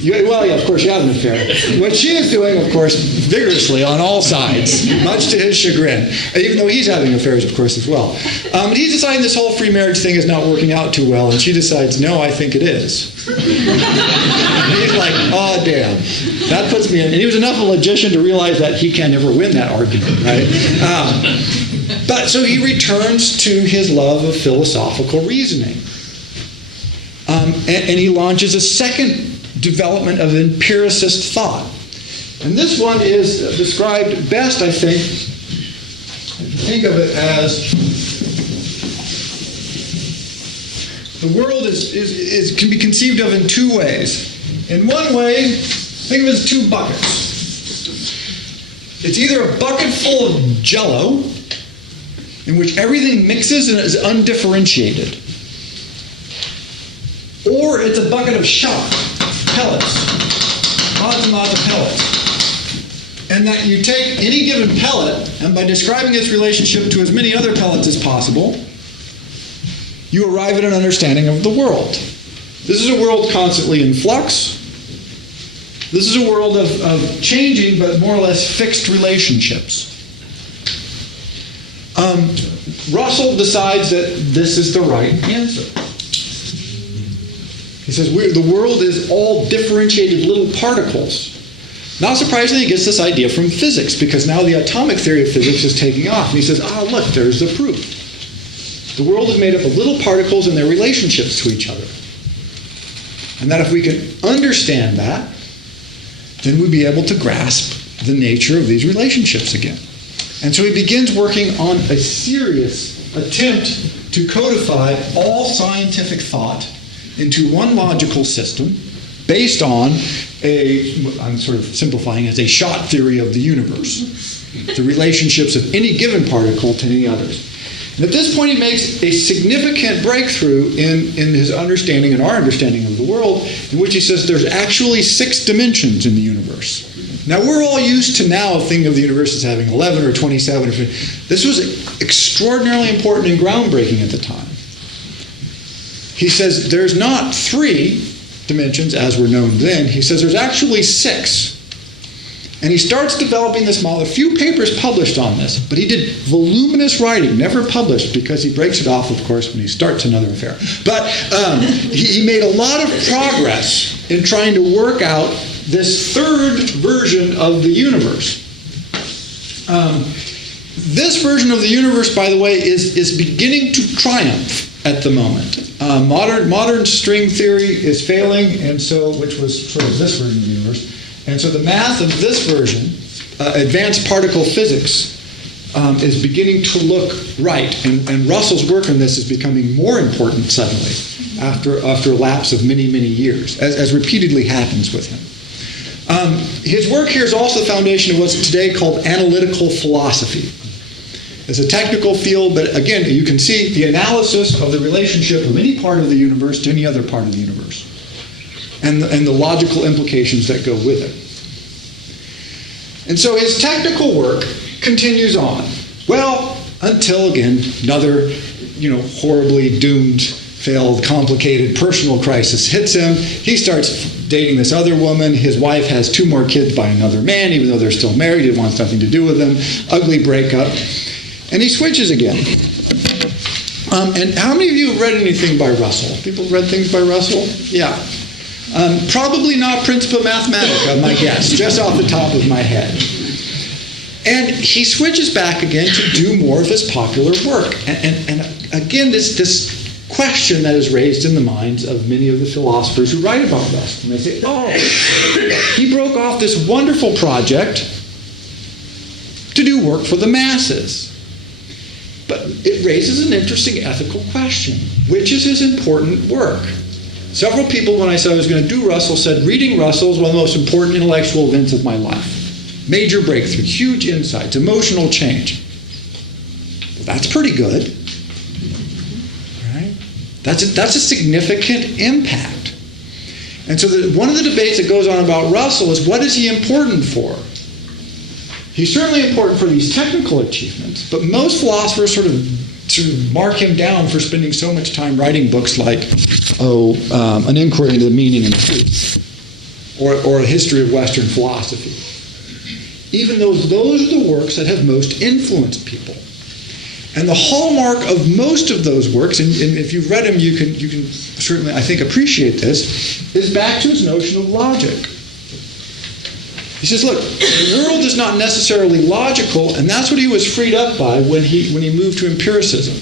Of course, you have an affair. What she is doing, of course, vigorously on all sides, much to his chagrin, even though he's having affairs, of course, as well. But he's deciding this whole free marriage thing is not working out too well, and she decides, no, I think it is. And he's like, oh, damn. That puts me in. And he was enough of a logician to realize that he can never win that argument, right? But so he returns to his love of philosophical reasoning. And he launches a second development of empiricist thought. And this one is described best, I think of it as the world can be conceived of in 2 ways. In one way, think of it as 2 buckets. It's either a bucket full of Jell-O, in which everything mixes and is undifferentiated, or it's a bucket of shot, pellets, lots and lots of pellets. And that you take any given pellet, and by describing its relationship to as many other pellets as possible, you arrive at an understanding of the world. This is a world constantly in flux. This is a world of changing but more or less fixed relationships. Russell decides that this is the right answer. He says the world is all differentiated little particles. Not surprisingly, he gets this idea from physics, because now the atomic theory of physics is taking off. And he says, look, there's the proof. The world is made up of little particles and their relationships to each other. And that if we can understand that, then we'll be able to grasp the nature of these relationships again. And so he begins working on a serious attempt to codify all scientific thought into one logical system based on I'm sort of simplifying it as a shot theory of the universe, the relationships of any given particle to any others. And at this point, he makes a significant breakthrough in his understanding and our understanding of the world, in which he says there's actually 6 dimensions in the universe. Now, we're all used to now thinking of the universe as having 11 or 27. This was extraordinarily important and groundbreaking at the time. He says there's not 3 dimensions as were known then. He says there's actually 6. And he starts developing this model. A few papers published on this, but he did voluminous writing, never published, because he breaks it off, of course, when he starts another affair. But he made a lot of progress in trying to work out this third version of the universe. This version of the universe, by the way, is beginning to triumph at the moment. Modern string theory is failing, and so, which was sort of this version of the universe. And so the math of this version, advanced particle physics, is beginning to look right. And Russell's work on this is becoming more important suddenly after a lapse of many, many years, as repeatedly happens with him. His work here is also the foundation of what's today called analytical philosophy. It's a technical field, but again, you can see the analysis of the relationship of any part of the universe to any other part of the universe, and the logical implications that go with it. And so his technical work continues on. Well, until again, another, horribly doomed, failed, complicated personal crisis hits him. He starts dating this other woman. His wife has 2 more kids by another man, even though they're still married. He wants nothing to do with them. Ugly breakup. And he switches again. And how many of you have read anything by Russell? People read things by Russell? Yeah. Probably not Principia Mathematica, my guess, just off the top of my head. And he switches back again to do more of his popular work. And again, this question that is raised in the minds of many of the philosophers who write about Russell. And they say, oh, he broke off this wonderful project to do work for the masses. But it raises an interesting ethical question. Which is his important work? Several people, when I said I was going to do Russell, said reading Russell is one of the most important intellectual events of my life. Major breakthrough, huge insights, emotional change. Well, that's pretty good. Right? That's a significant impact. And so one of the debates that goes on about Russell is, what is he important for? He's certainly important for these technical achievements, but most philosophers sort of mark him down for spending so much time writing books like, An Inquiry into the Meaning and Truth, or A History of Western Philosophy. Even though those are the works that have most influenced people. And the hallmark of most of those works, and if you've read them, you can certainly, I think, appreciate this, is back to his notion of logic. He says, look, the world is not necessarily logical, and that's what he was freed up by when he moved to empiricism.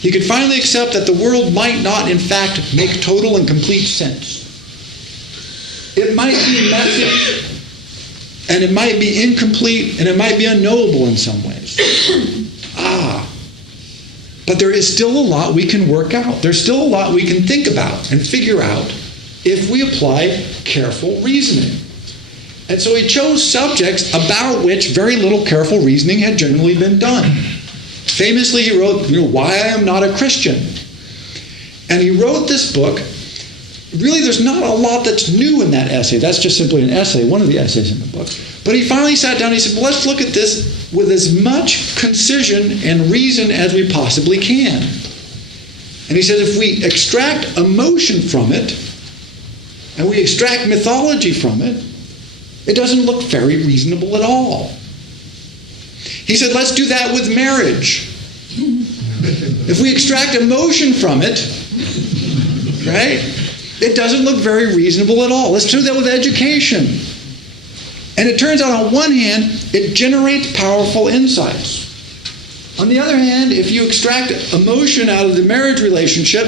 He could finally accept that the world might not, in fact, make total and complete sense. It might be messy, and it might be incomplete, and it might be unknowable in some ways. But there is still a lot we can work out. There's still a lot we can think about and figure out if we apply careful reasoning. And so he chose subjects about which very little careful reasoning had generally been done. Famously, he wrote, Why I Am Not a Christian. And he wrote this book. Really, there's not a lot that's new in that essay. That's just simply an essay, one of the essays in the book. But he finally sat down and he said, well, let's look at this with as much concision and reason as we possibly can. And he says, if we extract emotion from it, and we extract mythology from it, it doesn't look very reasonable at all. He said, let's do that with marriage. If we extract emotion from it, right, it doesn't look very reasonable at all. Let's do that with education. And it turns out, on one hand, it generates powerful insights. On the other hand, if you extract emotion out of the marriage relationship,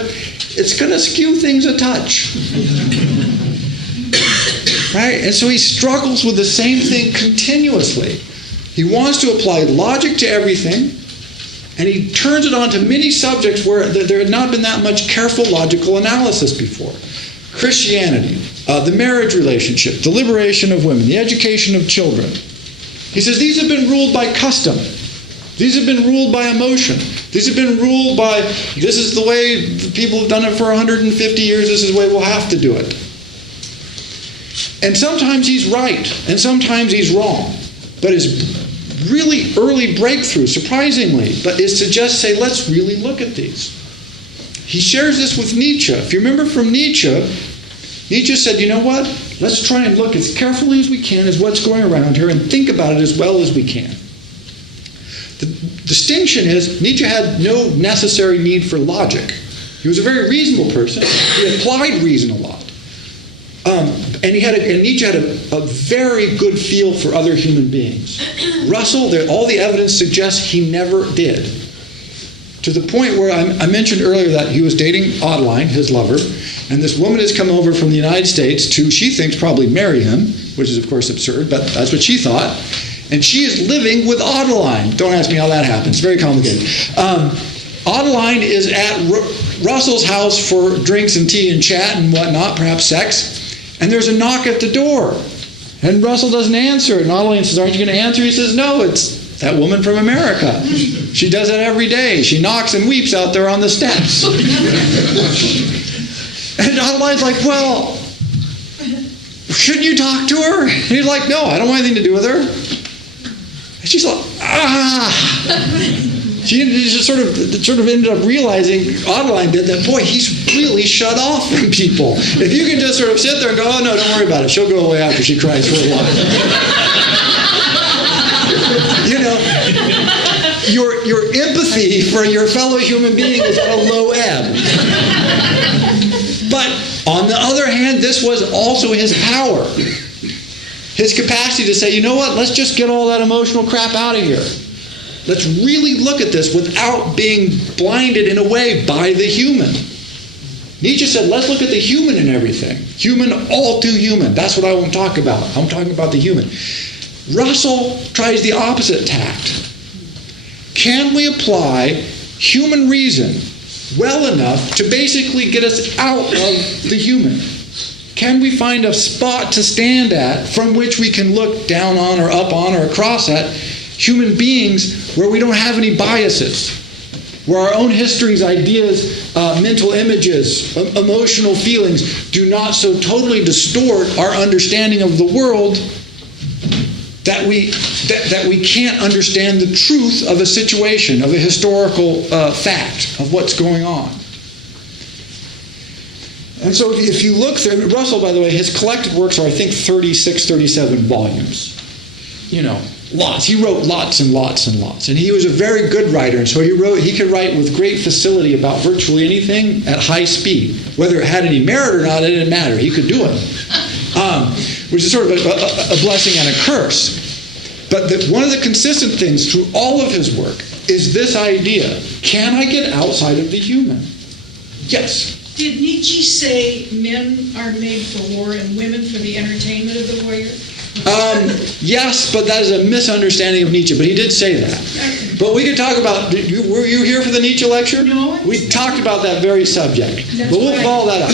it's going to skew things a touch. Right? And so he struggles with the same thing continuously. He wants to apply logic to everything, and he turns it on to many subjects where there had not been that much careful logical analysis before. Christianity, the marriage relationship, the liberation of women, the education of children. He says these have been ruled by custom. These have been ruled by emotion. These have been ruled by, this is the way the people have done it for 150 years, this is the way we'll have to do it. And sometimes he's right, and sometimes he's wrong. But his really early breakthrough, surprisingly, is to just say, let's really look at these. He shares this with Nietzsche. If you remember from Nietzsche, Nietzsche said, you know what? Let's try and look as carefully as we can at what's going around here and think about it as well as we can. The distinction is Nietzsche had no necessary need for logic. He was a very reasonable person. He applied reason a lot. And Nietzsche had a very good feel for other human beings. Russell, all the evidence suggests he never did. To the point where I mentioned earlier that he was dating Adeline, his lover, and this woman has come over from the United States to, she thinks, probably marry him, which is of course absurd, but that's what she thought. And she is living with Adeline. Don't ask me how that happens. It's very complicated. Adeline is at Russell's house for drinks and tea and chat and whatnot, perhaps sex. And there's a knock at the door. And Russell doesn't answer. And Adeline says, aren't you going to answer? He says, no, it's that woman from America. She does that every day. She knocks and weeps out there on the steps. And Adeline's like, well, shouldn't you talk to her? And he's like, no, I don't want anything to do with her. And she's like, She just sort of ended up realizing, Adeline did, that, boy, he's really shut off from people. If you can just sort of sit there and go, oh, no, don't worry about it. She'll go away after she cries for a while. You know, your empathy for your fellow human being is at a low ebb. But on the other hand, this was also his power. His capacity to say, you know what, let's just get all that emotional crap out of here. Let's really look at this without being blinded in a way by the human. Nietzsche said, let's look at the human in everything. Human, all too human. That's what I won't talk about. I'm talking about the human. Russell tries the opposite tact. Can we apply human reason well enough to basically get us out of the human? Can we find a spot to stand at from which we can look down on or up on or across at human beings where we don't have any biases, where our own histories, ideas, mental images, emotional feelings do not so totally distort our understanding of the world that we can't understand the truth of a situation, of a historical fact, of what's going on. And so if you look through, Russell, by the way, his collected works are, I think, 36, 37 volumes. You know, lots. He wrote lots and lots and lots. And he was a very good writer. And so he could write with great facility about virtually anything at high speed. Whether it had any merit or not, it didn't matter. He could do it. Which is sort of a blessing and a curse. But one of the consistent things through all of his work is this idea. Can I get outside of the human? Yes. Did Nietzsche say men are made for war and women for the entertainment of the warrior? Yes, but that is a misunderstanding of Nietzsche. But he did say that. Okay. But we could talk about, were you here for the Nietzsche lecture? No. We talked about that very subject. That's but we'll right. follow that up.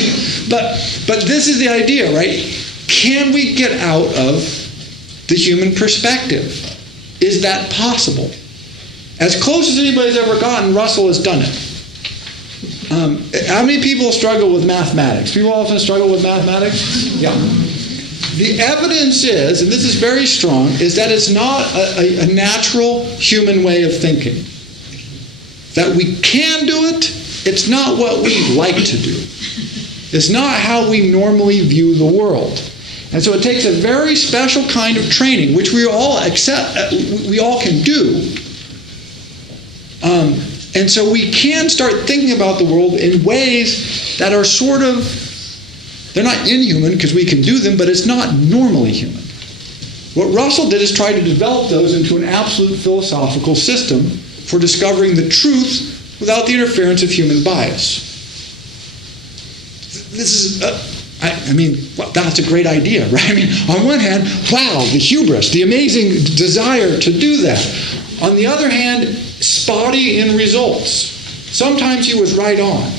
But this is the idea, right? Can we get out of the human perspective? Is that possible? As close as anybody's ever gotten, Russell has done it. How many people struggle with mathematics? People often struggle with mathematics? Yeah. The evidence is, and this is very strong, is that it's not a natural human way of thinking. That we can do it, it's not what we like to do. It's not how we normally view the world. And so it takes a very special kind of training, which we all can do. And so we can start thinking about the world in ways that are sort of, they're not inhuman because we can do them, but it's not normally human. What Russell did is try to develop those into an absolute philosophical system for discovering the truth without the interference of human bias. This is, that's a great idea, right? I mean, on one hand, wow, the hubris, the amazing desire to do that. On the other hand, spotty in results. Sometimes he was right on.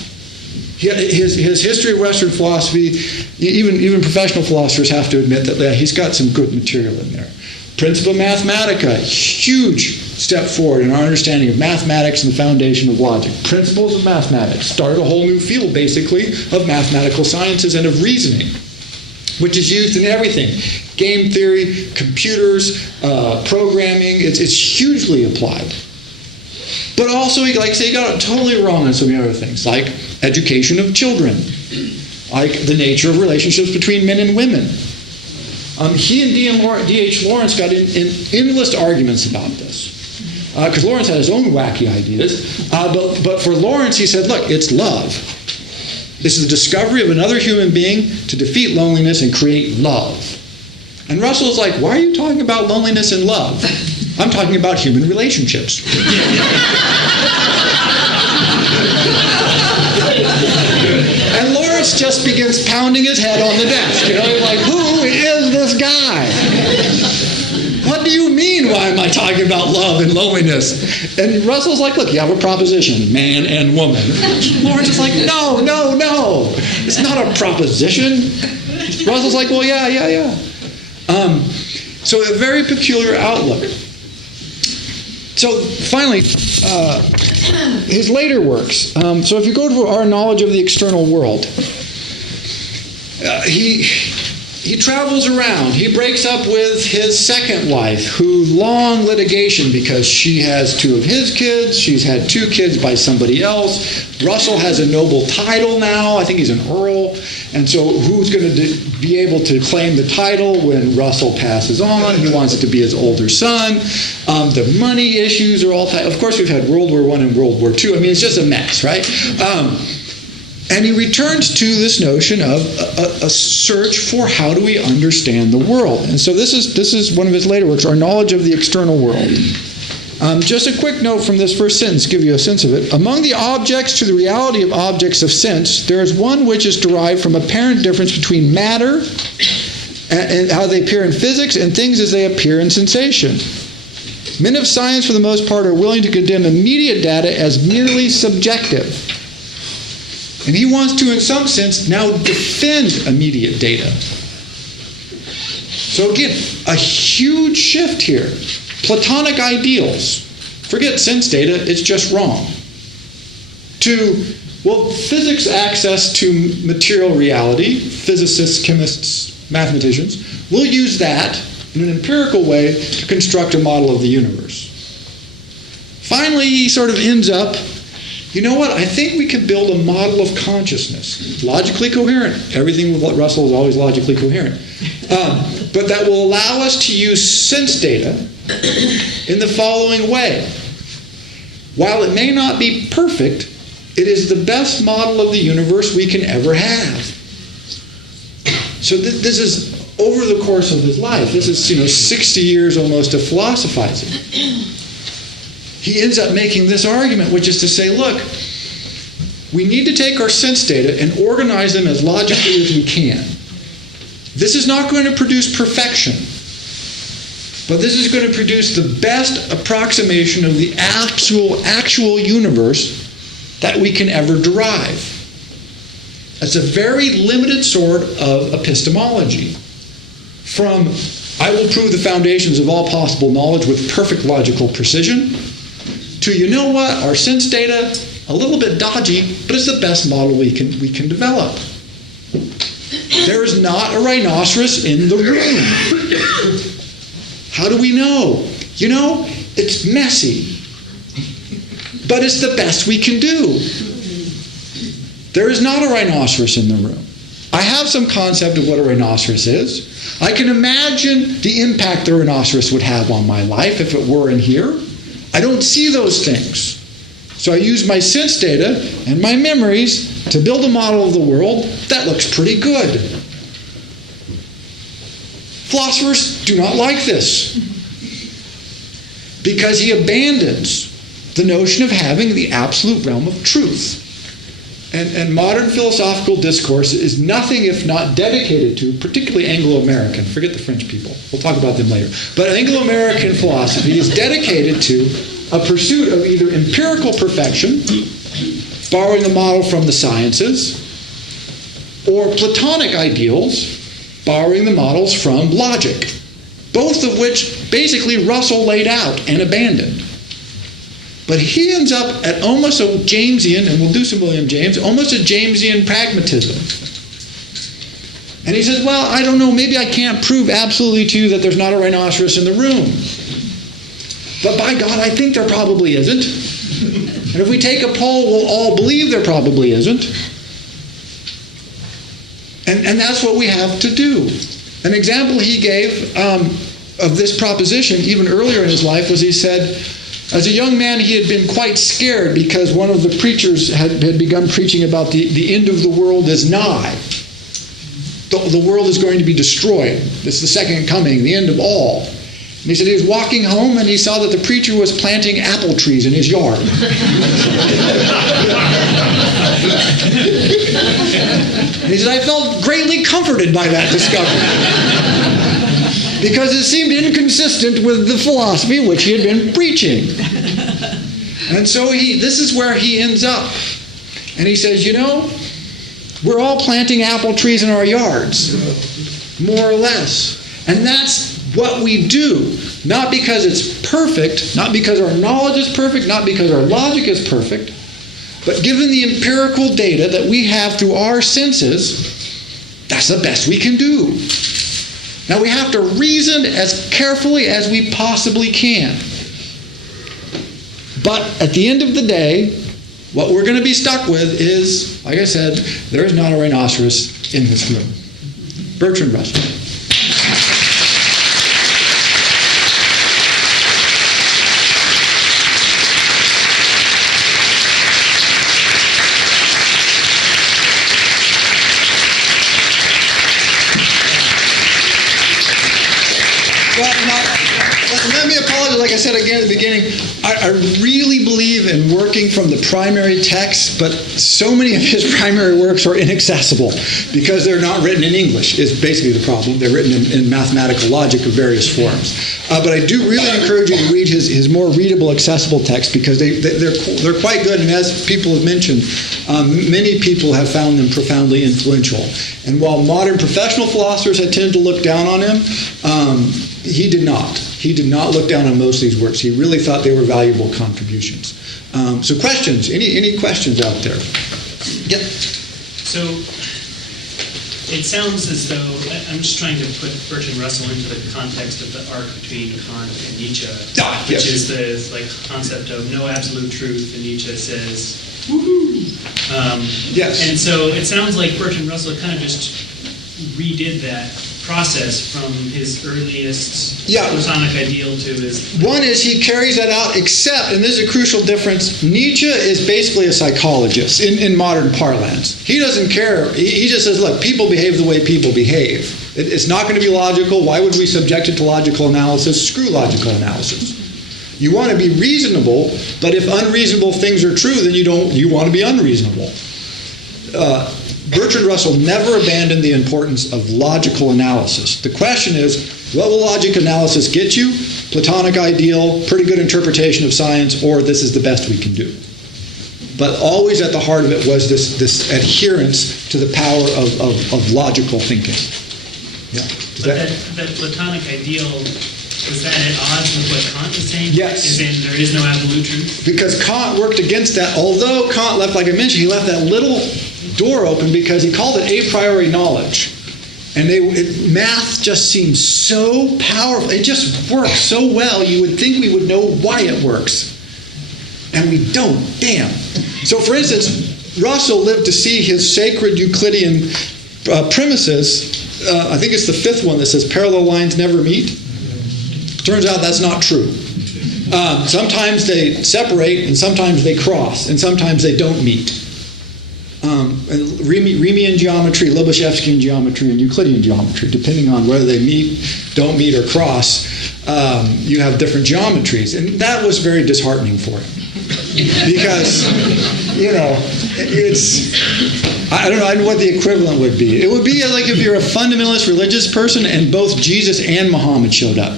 His history of Western philosophy, even professional philosophers have to admit that he's got some good material in there. Principia Mathematica, huge step forward in our understanding of mathematics and the foundation of logic. Principles of mathematics started a whole new field, basically, of mathematical sciences and of reasoning, which is used in everything. Game theory, computers, programming, it's hugely applied. But also, he got it totally wrong on so many other things, like education of children, like the nature of relationships between men and women. He and D.H. Lawrence got in endless arguments about this. Because Lawrence had his own wacky ideas. But for Lawrence, he said, look, it's love. This is the discovery of another human being to defeat loneliness and create love. And Russell's like, why are you talking about loneliness and love? I'm talking about human relationships. And Lawrence just begins pounding his head on the desk. He's like, who is this guy? What do you mean, why am I talking about love and loneliness? And Russell's like, look, you have a proposition, man and woman. Lawrence is like, no. It's not a proposition. Russell's like, well, yeah. So a very peculiar outlook. So finally, his later works. So if you go to our knowledge of the external world, he travels around. He breaks up with his second wife, who long litigation because she has 2 of his kids. She's had 2 kids by somebody else. Russell has a noble title now. I think he's an earl. And so who's going to be able to claim the title when Russell passes on? He wants it to be his older son. The money issues are all tight. Of course, we've had World War I and World War II. I mean, it's just a mess, right? And he returns to this notion of a search for how do we understand the world. And so this is one of his later works, Our Knowledge of the External World. Just a quick note from this first sentence, give you a sense of it. Among the objects to the reality of objects of sense, there is one which is derived from apparent difference between matter and how they appear in physics and things as they appear in sensation. Men of science, for the most part, are willing to condemn immediate data as merely subjective. And he wants to, in some sense, now defend immediate data. So again, a huge shift here. Platonic ideals. Forget sense data, it's just wrong. Physics access to material reality, physicists, chemists, mathematicians, will use that in an empirical way to construct a model of the universe. Finally, he sort of ends up, you know what, I think we can build a model of consciousness. Logically coherent. Everything with Russell is always logically coherent. But that will allow us to use sense data in the following way. While it may not be perfect, it is the best model of the universe we can ever have. So this is over the course of his life. This is 60 years almost of philosophizing. He ends up making this argument, which is to say, look, we need to take our sense data and organize them as logically as we can. This is not going to produce perfection, but this is going to produce the best approximation of the actual universe that we can ever derive. It's a very limited sort of epistemology. From, I will prove the foundations of all possible knowledge with perfect logical precision, to, you know what, our sense data, a little bit dodgy, but it's the best model we can develop. There is not a rhinoceros in the room. How do we know? It's messy, but it's the best we can do. There is not a rhinoceros in the room. I have some concept of what a rhinoceros is. I can imagine the impact the rhinoceros would have on my life if it were in here. I don't see those things. So I use my sense data and my memories to build a model of the world that looks pretty good. Philosophers do not like this because he abandons the notion of having the absolute realm of truth. And modern philosophical discourse is nothing if not dedicated to, particularly Anglo-American, forget the French people, we'll talk about them later, but Anglo-American philosophy is dedicated to a pursuit of either empirical perfection, borrowing the model from the sciences, or Platonic ideals, borrowing the models from logic, both of which basically Russell laid out and abandoned. But he ends up at almost a Jamesian, and we'll do some William James, almost a Jamesian pragmatism. And he says, well, I don't know, maybe I can't prove absolutely to you that there's not a rhinoceros in the room. But by God, I think there probably isn't. And if we take a poll, we'll all believe there probably isn't. And that's what we have to do. An example he gave of this proposition, even earlier in his life, was he said, as a young man, he had been quite scared because one of the preachers had begun preaching about the end of the world is nigh. The world is going to be destroyed. It's the second coming, the end of all. And he said he was walking home and he saw that the preacher was planting apple trees in his yard. And he said, I felt greatly comforted by that discovery. Because it seemed inconsistent with the philosophy which he had been preaching. And so this is where he ends up. And he says, we're all planting apple trees in our yards, more or less. And that's what we do. Not because it's perfect, not because our knowledge is perfect, not because our logic is perfect, but given the empirical data that we have through our senses, that's the best we can do. Now we have to reason as carefully as we possibly can. But at the end of the day, what we're going to be stuck with is, like I said, there is not a rhinoceros in this room. Bertrand Russell. Let me apologize, like I said again at the beginning, I really believe in working from the primary text, but so many of his primary works are inaccessible because they're not written in English, is basically the problem. They're written in mathematical logic of various forms. But I do really encourage you to read his more readable, accessible text because they're quite good, and as people have mentioned, many people have found them profoundly influential. And while modern professional philosophers had tended to look down on him, he did not. He did not look down on most of these works. He really thought they were valuable contributions. So questions? Any questions out there? Yep. So it sounds as though, I'm just trying to put Bertrand Russell into the context of the arc between Kant and Nietzsche, which is the concept of no absolute truth, and Nietzsche says, woohoo! Yes. And so it sounds like Bertrand Russell kind of just redid that process from his earliest Platonic ideal to his... One is he carries that out, except, and this is a crucial difference, Nietzsche is basically a psychologist in modern parlance. He doesn't care. He just says, look, people behave the way people behave. It's not going to be logical. Why would we subject it to logical analysis? Screw logical analysis. You want to be reasonable, but if unreasonable things are true, then you want to be unreasonable. Bertrand Russell never abandoned the importance of logical analysis. The question is, what will logic analysis get you? Platonic ideal, pretty good interpretation of science, or this is the best we can do. But always at the heart of it was this adherence to the power of logical thinking. Yeah. That Platonic ideal, was that at odds with what Kant was saying? Yes. As in, there is no absolute truth? Because Kant worked against that. Although Kant left, like I mentioned, he left that little door open because he called it a priori knowledge. And math just seems so powerful. It just works so well, you would think we would know why it works. And we don't. Damn. So, for instance, Russell lived to see his sacred Euclidean premises. I think it's the fifth one that says parallel lines never meet. Turns out that's not true. Sometimes they separate, and sometimes they cross, and sometimes they don't meet. Riemannian geometry, Lobachevskian geometry, and Euclidean geometry, depending on whether they meet, don't meet, or cross, you have different geometries. And that was very disheartening for him. Because, I don't know what the equivalent would be. It would be like if you're a fundamentalist religious person and both Jesus and Muhammad showed up.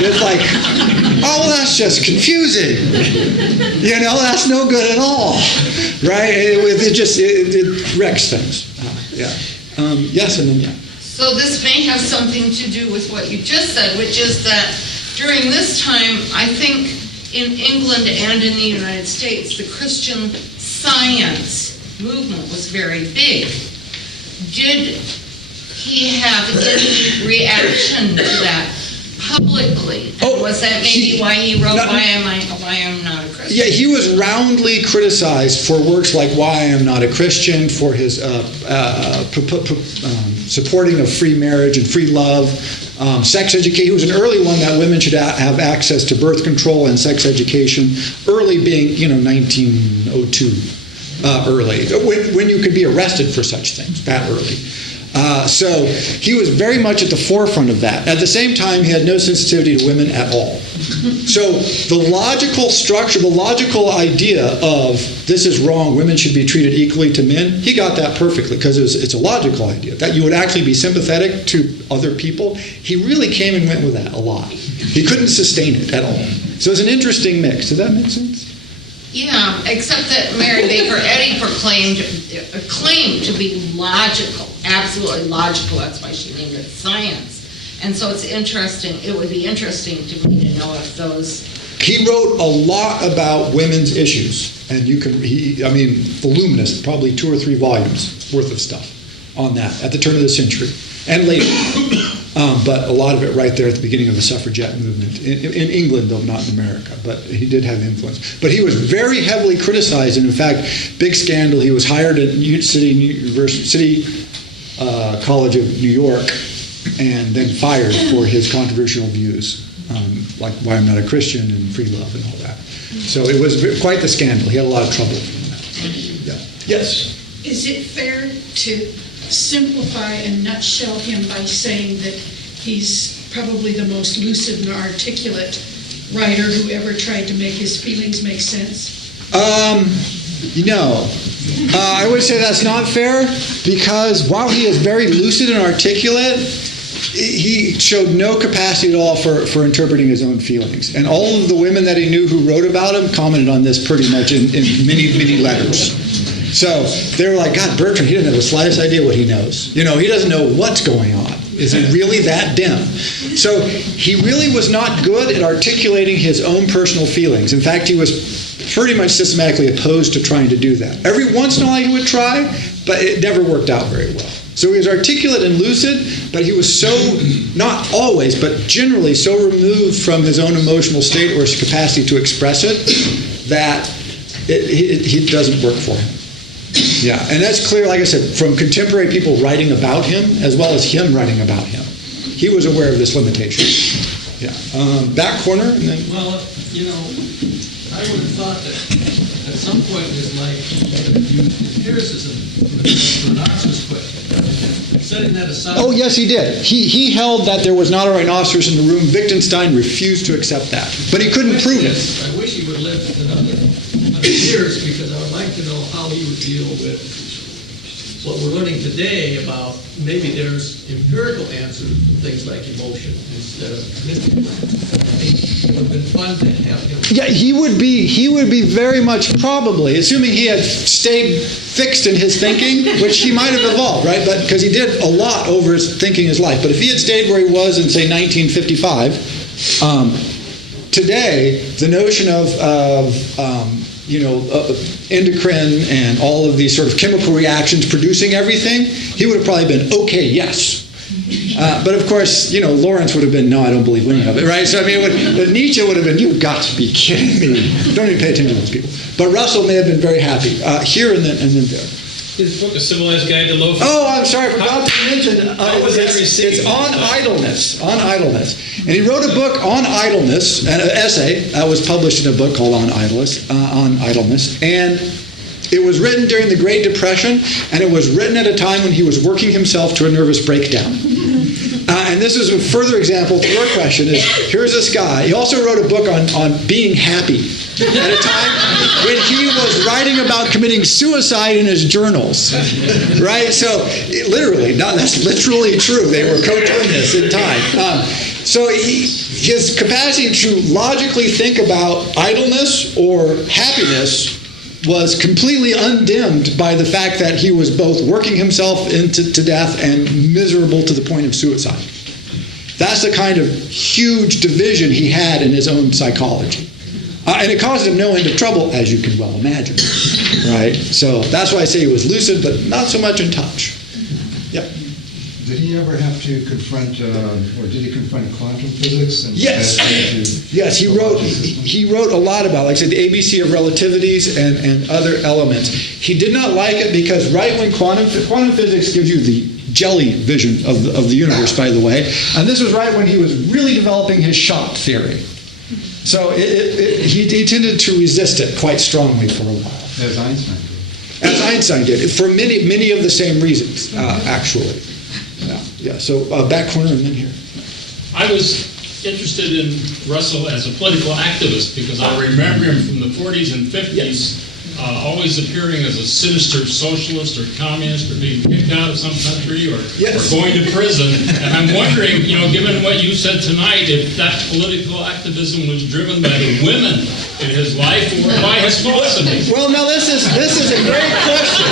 It's like, oh, that's just confusing. That's no good at all, right? It wrecks things. Yes, and then yeah. So this may have something to do with what you just said, which is that during this time, I think in England and in the United States, the Christian Science movement was very big. Did he have any reaction to that? publicly. And Oh, was that maybe why he wrote Why I'm Not a Christian? Yeah, he was roundly criticized for works like Why I Am Not a Christian, for his supporting of free marriage and free love, sex education. He was an early one that women should have access to birth control and sex education. Early being, 1902, early, when you could be arrested for such things, that early. So he was very much at the forefront of that. At the same time, he had no sensitivity to women at all. So the logical structure, the logical idea of this is wrong, women should be treated equally to men, he got that perfectly because it's a logical idea. That you would actually be sympathetic to other people, he really came and went with that a lot. He couldn't sustain it at all. So it's an interesting mix. Does that make sense? Yeah, except that Mary Baker Eddy claimed to be logical, absolutely logical. That's why she named it science. And so it's interesting. It would be interesting to me to know if those. He wrote a lot about women's issues, and voluminous, probably 2 or 3 volumes worth of stuff on that at the turn of the century and later. But a lot of it right there at the beginning of the suffragette movement in England, though not in America. But he did have influence. But he was very heavily criticized, and in fact, big scandal. He was hired at City College of New York, and then fired for his controversial views, like Why I'm Not a Christian and free love and all that. So it was quite the scandal. He had a lot of trouble from that. Yeah. Yes. Is it fair to simplify and nutshell him by saying that he's probably the most lucid and articulate writer who ever tried to make his feelings make sense? I would say that's not fair, because while he is very lucid and articulate, he showed no capacity at all for interpreting his own feelings. And all of the women that he knew who wrote about him commented on this pretty much in many, many letters. So they were like, God, Bertrand, he doesn't have the slightest idea what he knows. He doesn't know what's going on. Is it really that dim? So he really was not good at articulating his own personal feelings. In fact, he was pretty much systematically opposed to trying to do that. Every once in a while he would try, but it never worked out very well. So he was articulate and lucid, but he was so, not always, but generally so removed from his own emotional state or his capacity to express it that it doesn't work for him. Yeah, and that's clear, like I said, from contemporary people writing about him, as well as him writing about him. He was aware of this limitation. Yeah. Back corner, and then... Well, I would have thought that at some point in his life, you empiricism for Narcissus question. Setting that aside... Oh, yes, he did. He held that there was not a rhinoceros in the room. Wittgenstein refused to accept that. But he couldn't prove it. I wish he would live another 100 years, because I would like to know how he would deal with what we're learning today about maybe there's empirical answers to things like emotion instead of mystical. It would have been fun to have him. Yeah, he would be very much probably, assuming he had stayed fixed in his thinking, which he might have evolved, right? But because he did a lot over his thinking his life. But if he had stayed where he was in, say, 1955, today the notion of endocrine and all of these sort of chemical reactions producing everything, he would have probably been, okay, yes. But of course, Lawrence would have been, no, I don't believe any of it, right? So, Nietzsche would have been, you've got to be kidding me. Don't even pay attention to those people. But Russell may have been very happy here and then there. His book, A Civilized Guide to Low. Oh, I'm sorry, I forgot to mention. How was that received? It's on idleness. And he wrote a book on idleness, an essay that was published in a book called On Idleness. And it was written during the Great Depression, and it was written at a time when he was working himself to a nervous breakdown. And this is a further example to your question is, here's this guy. He also wrote a book on being happy at a time when he was writing about committing suicide in his journals, right? So that's literally true. They were co-doing this in time. So his capacity to logically think about idleness or happiness was completely undimmed by the fact that he was both working himself to death and miserable to the point of suicide. That's the kind of huge division he had in his own psychology. And it caused him no end of trouble, as you can well imagine. Right? So that's why I say he was lucid, but not so much in touch. Yep. Did he ever have to confront, or did he confront quantum physics? And Yes. Yes, he wrote a lot about, like I said, the ABC of relativities and other elements. He did not like it because right when quantum physics gives you the jelly vision of the universe, by the way, and this was right when he was really developing his shock theory. So he tended to resist it quite strongly for a while. As Einstein did. As Einstein did, for many of the same reasons, actually. Yeah. So back corner and then here. I was interested in Russell as a political activist because I remember him from the 40s and 50s always appearing as a sinister socialist or communist or being kicked out of some country or going to prison. And I'm wondering, given what you said tonight, if that political activism was driven by the women in his life or by his philosophy. Well, now this is a great question.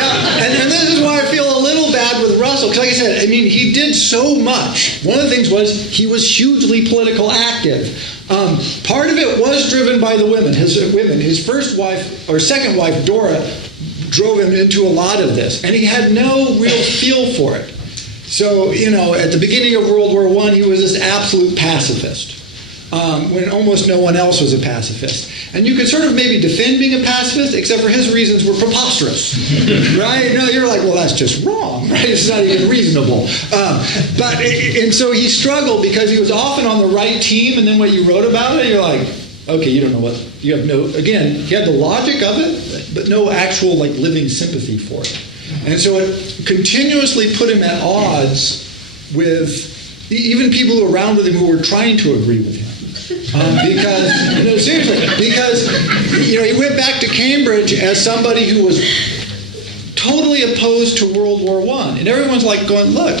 Now, and this is why I feel a little bad with Russell, because like I said, he did so much. One of the things was he was hugely political active. Part of it was driven by the women. His first wife, or second wife, Dora, drove him into a lot of this. And he had no real feel for it. So, at the beginning of World War I, he was this absolute pacifist. When almost no one else was a pacifist. And you could sort of maybe defend being a pacifist, except for his reasons were preposterous, right? No, you're like, well, that's just wrong, right? It's not even reasonable. And so he struggled because he was often on the right team, and then when you wrote about it, you're like, okay, you don't know what, you have no, again, he had the logic of it, but no actual, living sympathy for it. And so it continuously put him at odds with even people around with him who were trying to agree with him. Because he went back to Cambridge as somebody who was totally opposed to World War I. And everyone's going, look,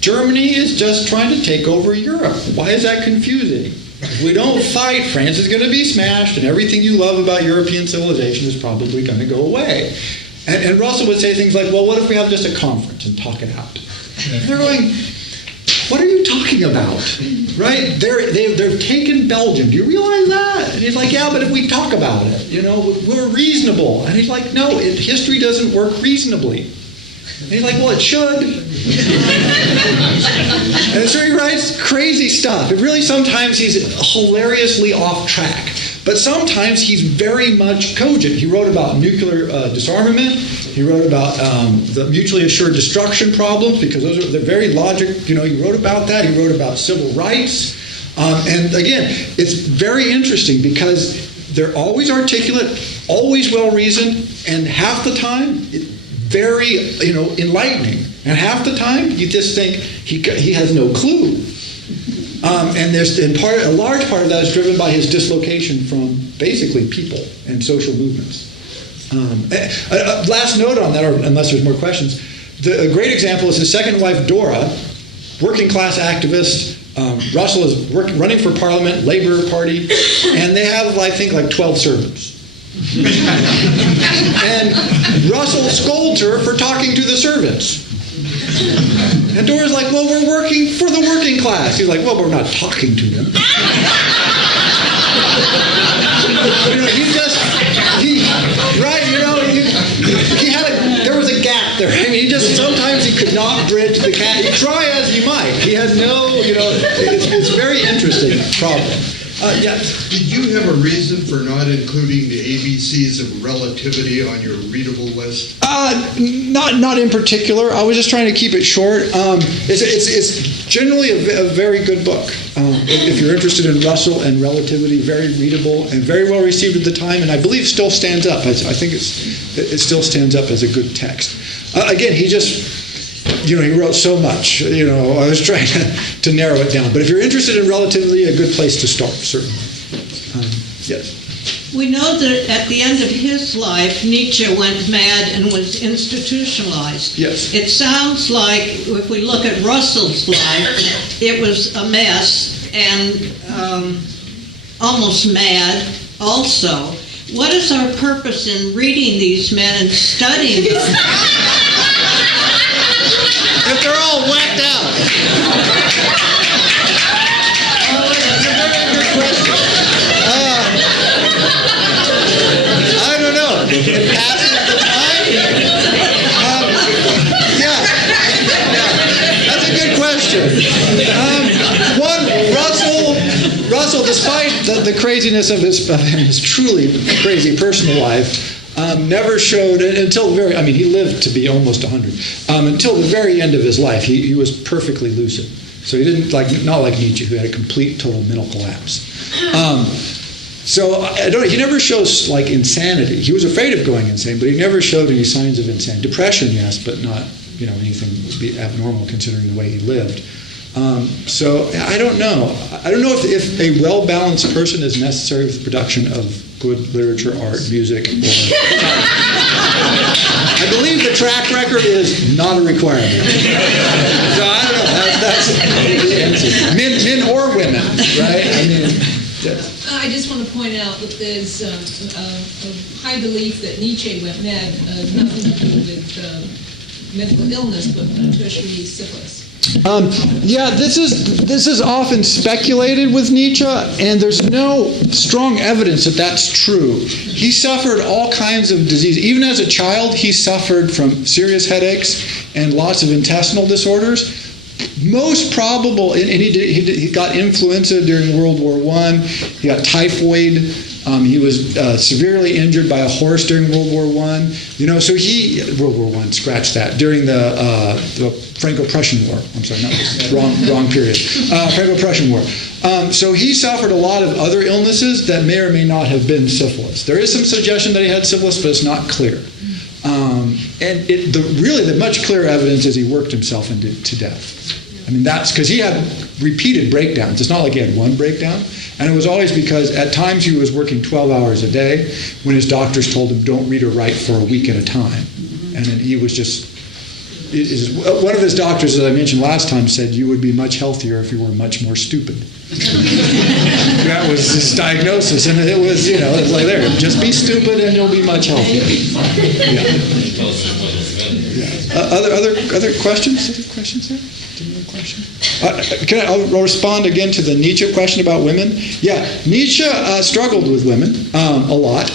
Germany is just trying to take over Europe. Why is that confusing? If we don't fight, France is going to be smashed, and everything you love about European civilization is probably going to go away. And Russell would say things like, well, what if we have just a conference and talk it out? And they're going, what are you talking about? Right? They've taken Belgium. Do you realize that? And he's like, yeah, but if we talk about it, we're reasonable. And he's like, no, history doesn't work reasonably. And he's like, well, it should. And so he writes crazy stuff. It really, sometimes he's hilariously off track. But sometimes he's very much cogent. He wrote about nuclear disarmament. He wrote about the mutually assured destruction problems, because those are very logic. He wrote about that. He wrote about civil rights. And again, it's very interesting because they're always articulate, always well-reasoned, and half the time, very enlightening. And half the time, you just think he has no clue. And a large part of that is driven by his dislocation from basically people and social movements. Last note on that, or unless there's more questions, a great example is his second wife, Dora, working class activist. Russell is running for Parliament, Labour Party, and they have, I think, 12 servants. And Russell scolds her for talking to the servants. And Dora's like, well, we're working for the working class. He's like, well, we're not talking to them. There was a gap there. Sometimes he could not bridge the gap. Try as he might. He has no, it's a very interesting problem. Yes. Did you have a reason for not including the ABCs of relativity on your readable list? Not in particular. I was just trying to keep it short. It's generally a very good book. If you're interested in Russell and relativity, very readable and very well received at the time, and I believe still stands up. I think it still stands up as a good text. Again, he just... he wrote so much. I was trying to narrow it down. But if you're interested in relativity, a good place to start, certainly. Yes. We know that at the end of his life, Nietzsche went mad and was institutionalized. Yes. It sounds like, if we look at Russell's life, it was a mess and almost mad also. What is our purpose in reading these men and studying them? If they're all whacked out. That's a very good question. I don't know. It passes the time. Yeah. the craziness of his truly crazy personal life never showed until he lived to be almost 100. Until the very end of his life, he was perfectly lucid. So he didn't not like Nietzsche, who had a complete, total mental collapse. He never shows insanity. He was afraid of going insane, but he never showed any signs of insanity. Depression, yes, but not anything would be abnormal considering the way he lived. So I don't know. I don't know if a well-balanced person is necessary for the production of good literature, art, music, or I believe the track record is not a requirement. So I don't know. That's the answer. Men or women, right? Yes. I just want to point out that there's a high belief that Nietzsche went mad, nothing to do with mental illness, but tertiary syphilis. This is often speculated with Nietzsche, and there's no strong evidence that that's true. He suffered all kinds of disease. Even as a child, he suffered from serious headaches and lots of intestinal disorders. Most probable, and he got influenza during World War I. He got typhoid. He was severely injured by a horse during World War I. World War I, scratch that. During the Franco-Prussian War. I'm sorry, wrong period. Franco-Prussian War. So he suffered a lot of other illnesses that may or may not have been syphilis. There is some suggestion that he had syphilis, but it's not clear. The much clearer evidence is he worked himself to death. That's because he had repeated breakdowns. It's not like he had one breakdown. And it was always because at times he was working 12 hours a day when his doctors told him don't read or write for a week at a time. And then he was just... one of his doctors, as I mentioned last time, said you would be much healthier if you were much more stupid. That was his diagnosis. And it was, it's like, there, just be stupid and you'll be much healthier. Other questions? Other questions there? Question? I'll respond again to the Nietzsche question about women. Yeah, Nietzsche struggled with women a lot.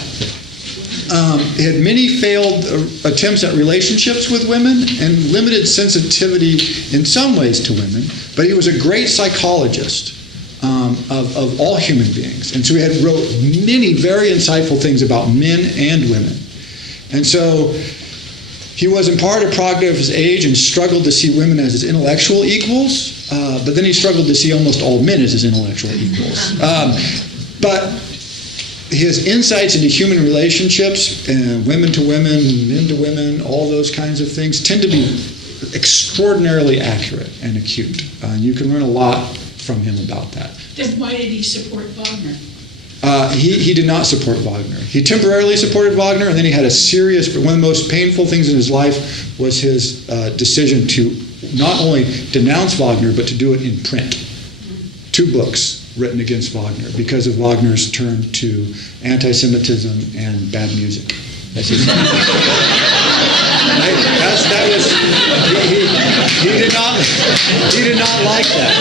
He had many failed attempts at relationships with women and limited sensitivity in some ways to women, but he was a great psychologist of all human beings. And so he wrote many very insightful things about men and women. And so he was in part a product of his age and struggled to see women as his intellectual equals, but then he struggled to see almost all men as his intellectual equals. But his insights into human relationships, women to women, men to women, all those kinds of things, tend to be extraordinarily accurate and acute. You can learn a lot from him about that. Then why did he support Wagner? He did not support Wagner. He temporarily supported Wagner, and then he had one of the most painful things in his life was his decision to not only denounce Wagner, but to do it in print. 2 books written against Wagner because of Wagner's turn to anti-Semitism and bad music. That's his he did not like that.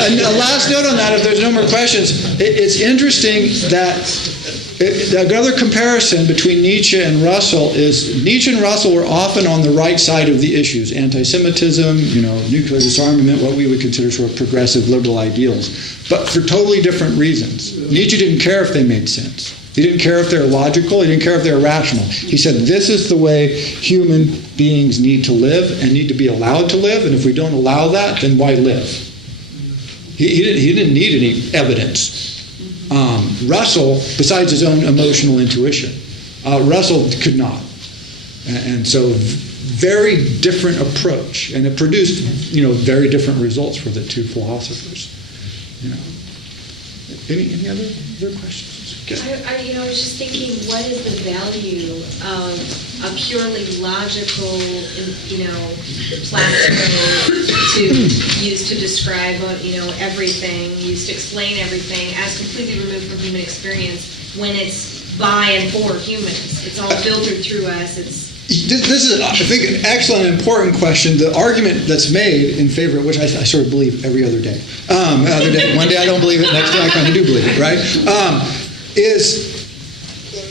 And a last note on that, if there's no more questions, it's interesting that another comparison between Nietzsche and Russell is Nietzsche and Russell were often on the right side of the issues: anti-Semitism, nuclear disarmament, what we would consider sort of progressive liberal ideals, but for totally different reasons. Nietzsche didn't care if they made sense. He didn't care if they're logical. He didn't care if they're rational. He said, this is the way human beings need to live and need to be allowed to live, and if we don't allow that, then why live? He didn't need any evidence. Russell, besides his own emotional intuition, Russell could not. And so very different approach, and it produced, very different results for the 2 philosophers. Any other questions? I was just thinking, what is the value of a purely logical, platform to use to describe, everything, used to explain everything, as completely removed from human experience when it's by and for humans? It's all filtered through us. This is, I think, an excellent and important question. The argument that's made in favor of which I sort of believe every other day. One day I don't believe it, next day I kind of do believe it, right? Is,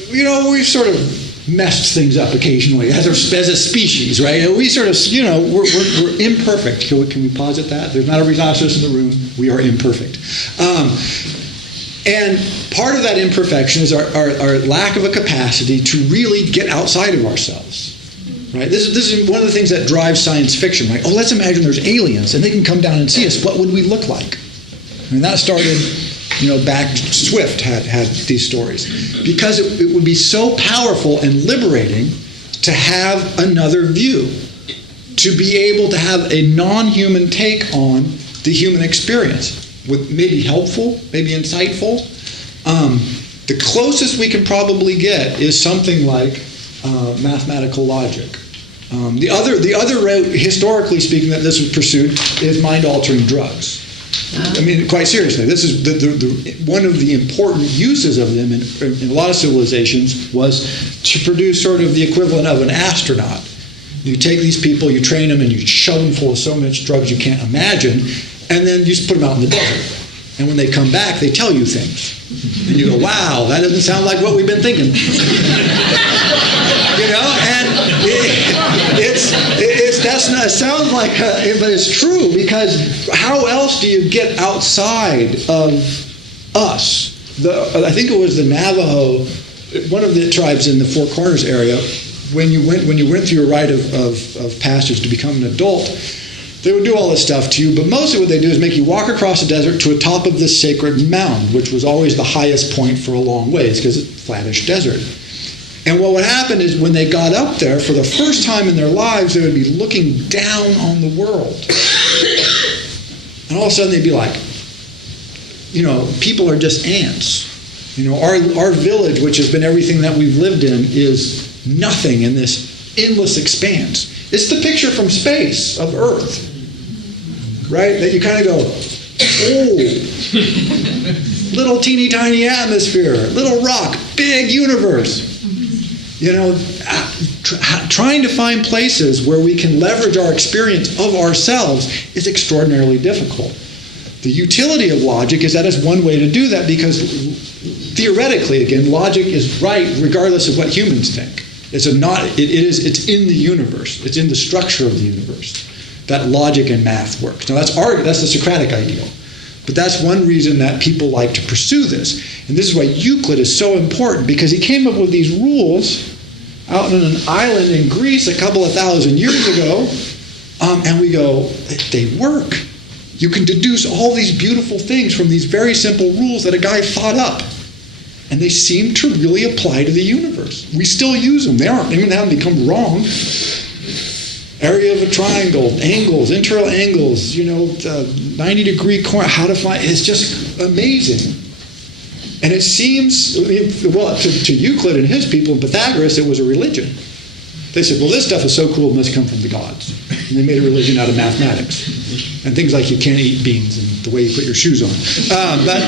we've sort of messed things up occasionally as a species, right? We sort of, we're imperfect. Can we posit that? There's not a rhinoceros in the room. We are imperfect. And part of that imperfection is our lack of a capacity to really get outside of ourselves. Right? This is one of the things that drives science fiction. Right? Oh, let's imagine there's aliens and they can come down and see us. What would we look like? I mean, that started, back. Swift had these stories because it would be so powerful and liberating to have another view, to be able to have a non-human take on the human experience. With maybe helpful, maybe insightful. The closest we can probably get is something like mathematical logic. The other route, historically speaking, that this was pursued is mind-altering drugs. I mean, quite seriously, this is one of the important uses of them in a lot of civilizations was to produce sort of the equivalent of an astronaut. You take these people, you train them, and you shove them full of so much drugs you can't imagine, and then you just put them out in the desert. And when they come back, they tell you things. And you go, wow, that doesn't sound like what we've been thinking. And it sounds like, but it's true, because how else do you get outside of us? I think it was the Navajo, one of the tribes in the Four Corners area, when you went through your rite of passage to become an adult, they would do all this stuff to you, but mostly what they do is make you walk across the desert to a top of this sacred mound, which was always the highest point for a long ways because it's flattish desert. And what would happen is when they got up there, for the first time in their lives, they would be looking down on the world. And all of a sudden they'd be like, people are just ants. Our village, which has been everything that we've lived in, is nothing in this endless expanse. It's the picture from space of Earth, right? That you kind of go, oh, little teeny tiny atmosphere, little rock, big universe. Trying to find places where we can leverage our experience of ourselves is extraordinarily difficult. The utility of logic is that it's one way to do that because theoretically, again, logic is right regardless of what humans think. It's in the universe. It's in the structure of the universe that logic and math works. Now that's the Socratic ideal. But that's one reason that people like to pursue this. And this is why Euclid is so important, because he came up with these rules out on an island in Greece a couple of thousand years ago. And we go, they work. You can deduce all these beautiful things from these very simple rules that a guy thought up. And they seem to really apply to the universe. We still use them. They haven't become wrong. Area of a triangle, angles, internal angles, 90-degree corner, how to find, it's just amazing. And it seems, to Euclid and his people, and Pythagoras, it was a religion. They said, well, this stuff is so cool, it must come from the gods. And they made a religion out of mathematics. And things like you can't eat beans and the way you put your shoes on. But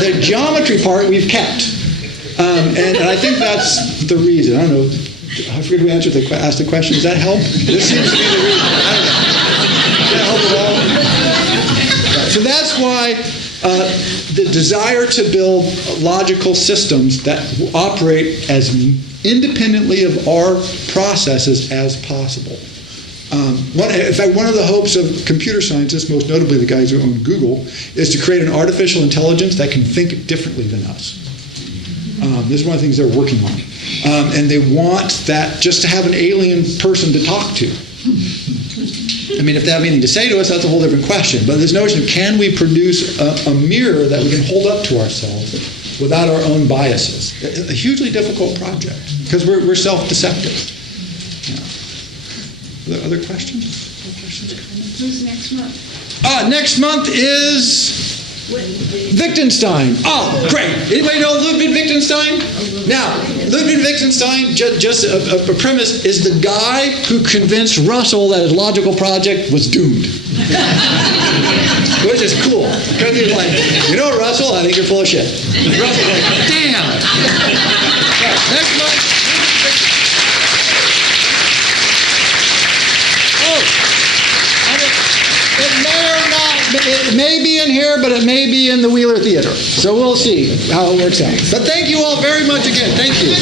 the geometry part we've kept. And I think that's the reason. I don't know. I forget who asked the question. Does that help? This seems to be the reason. I don't know. Does that help at all? So that's why the desire to build logical systems that operate as independently of our processes as possible. In fact, one of the hopes of computer scientists, most notably the guys who own Google, is to create an artificial intelligence that can think differently than us. This is one of the things they're working on. And they want that just to have an alien person to talk to. I mean, if they have anything to say to us, that's a whole different question. But this notion of can we produce a mirror that we can hold up to ourselves without our own biases? A hugely difficult project because we're self-deceptive. Yeah. Other questions? Who's next month? Next month is Wittgenstein. Oh, great. Anybody know Ludwig Wittgenstein? Now, Ludwig Wittgenstein, just a premise, is the guy who convinced Russell that his logical project was doomed. Which is cool. Because he was like, Russell, I think you're full of shit. Russell's like, damn. Next month. It may be in here, but it may be in the Wheeler Theater. So we'll see how it works out. But thank you all very much again. Thank you.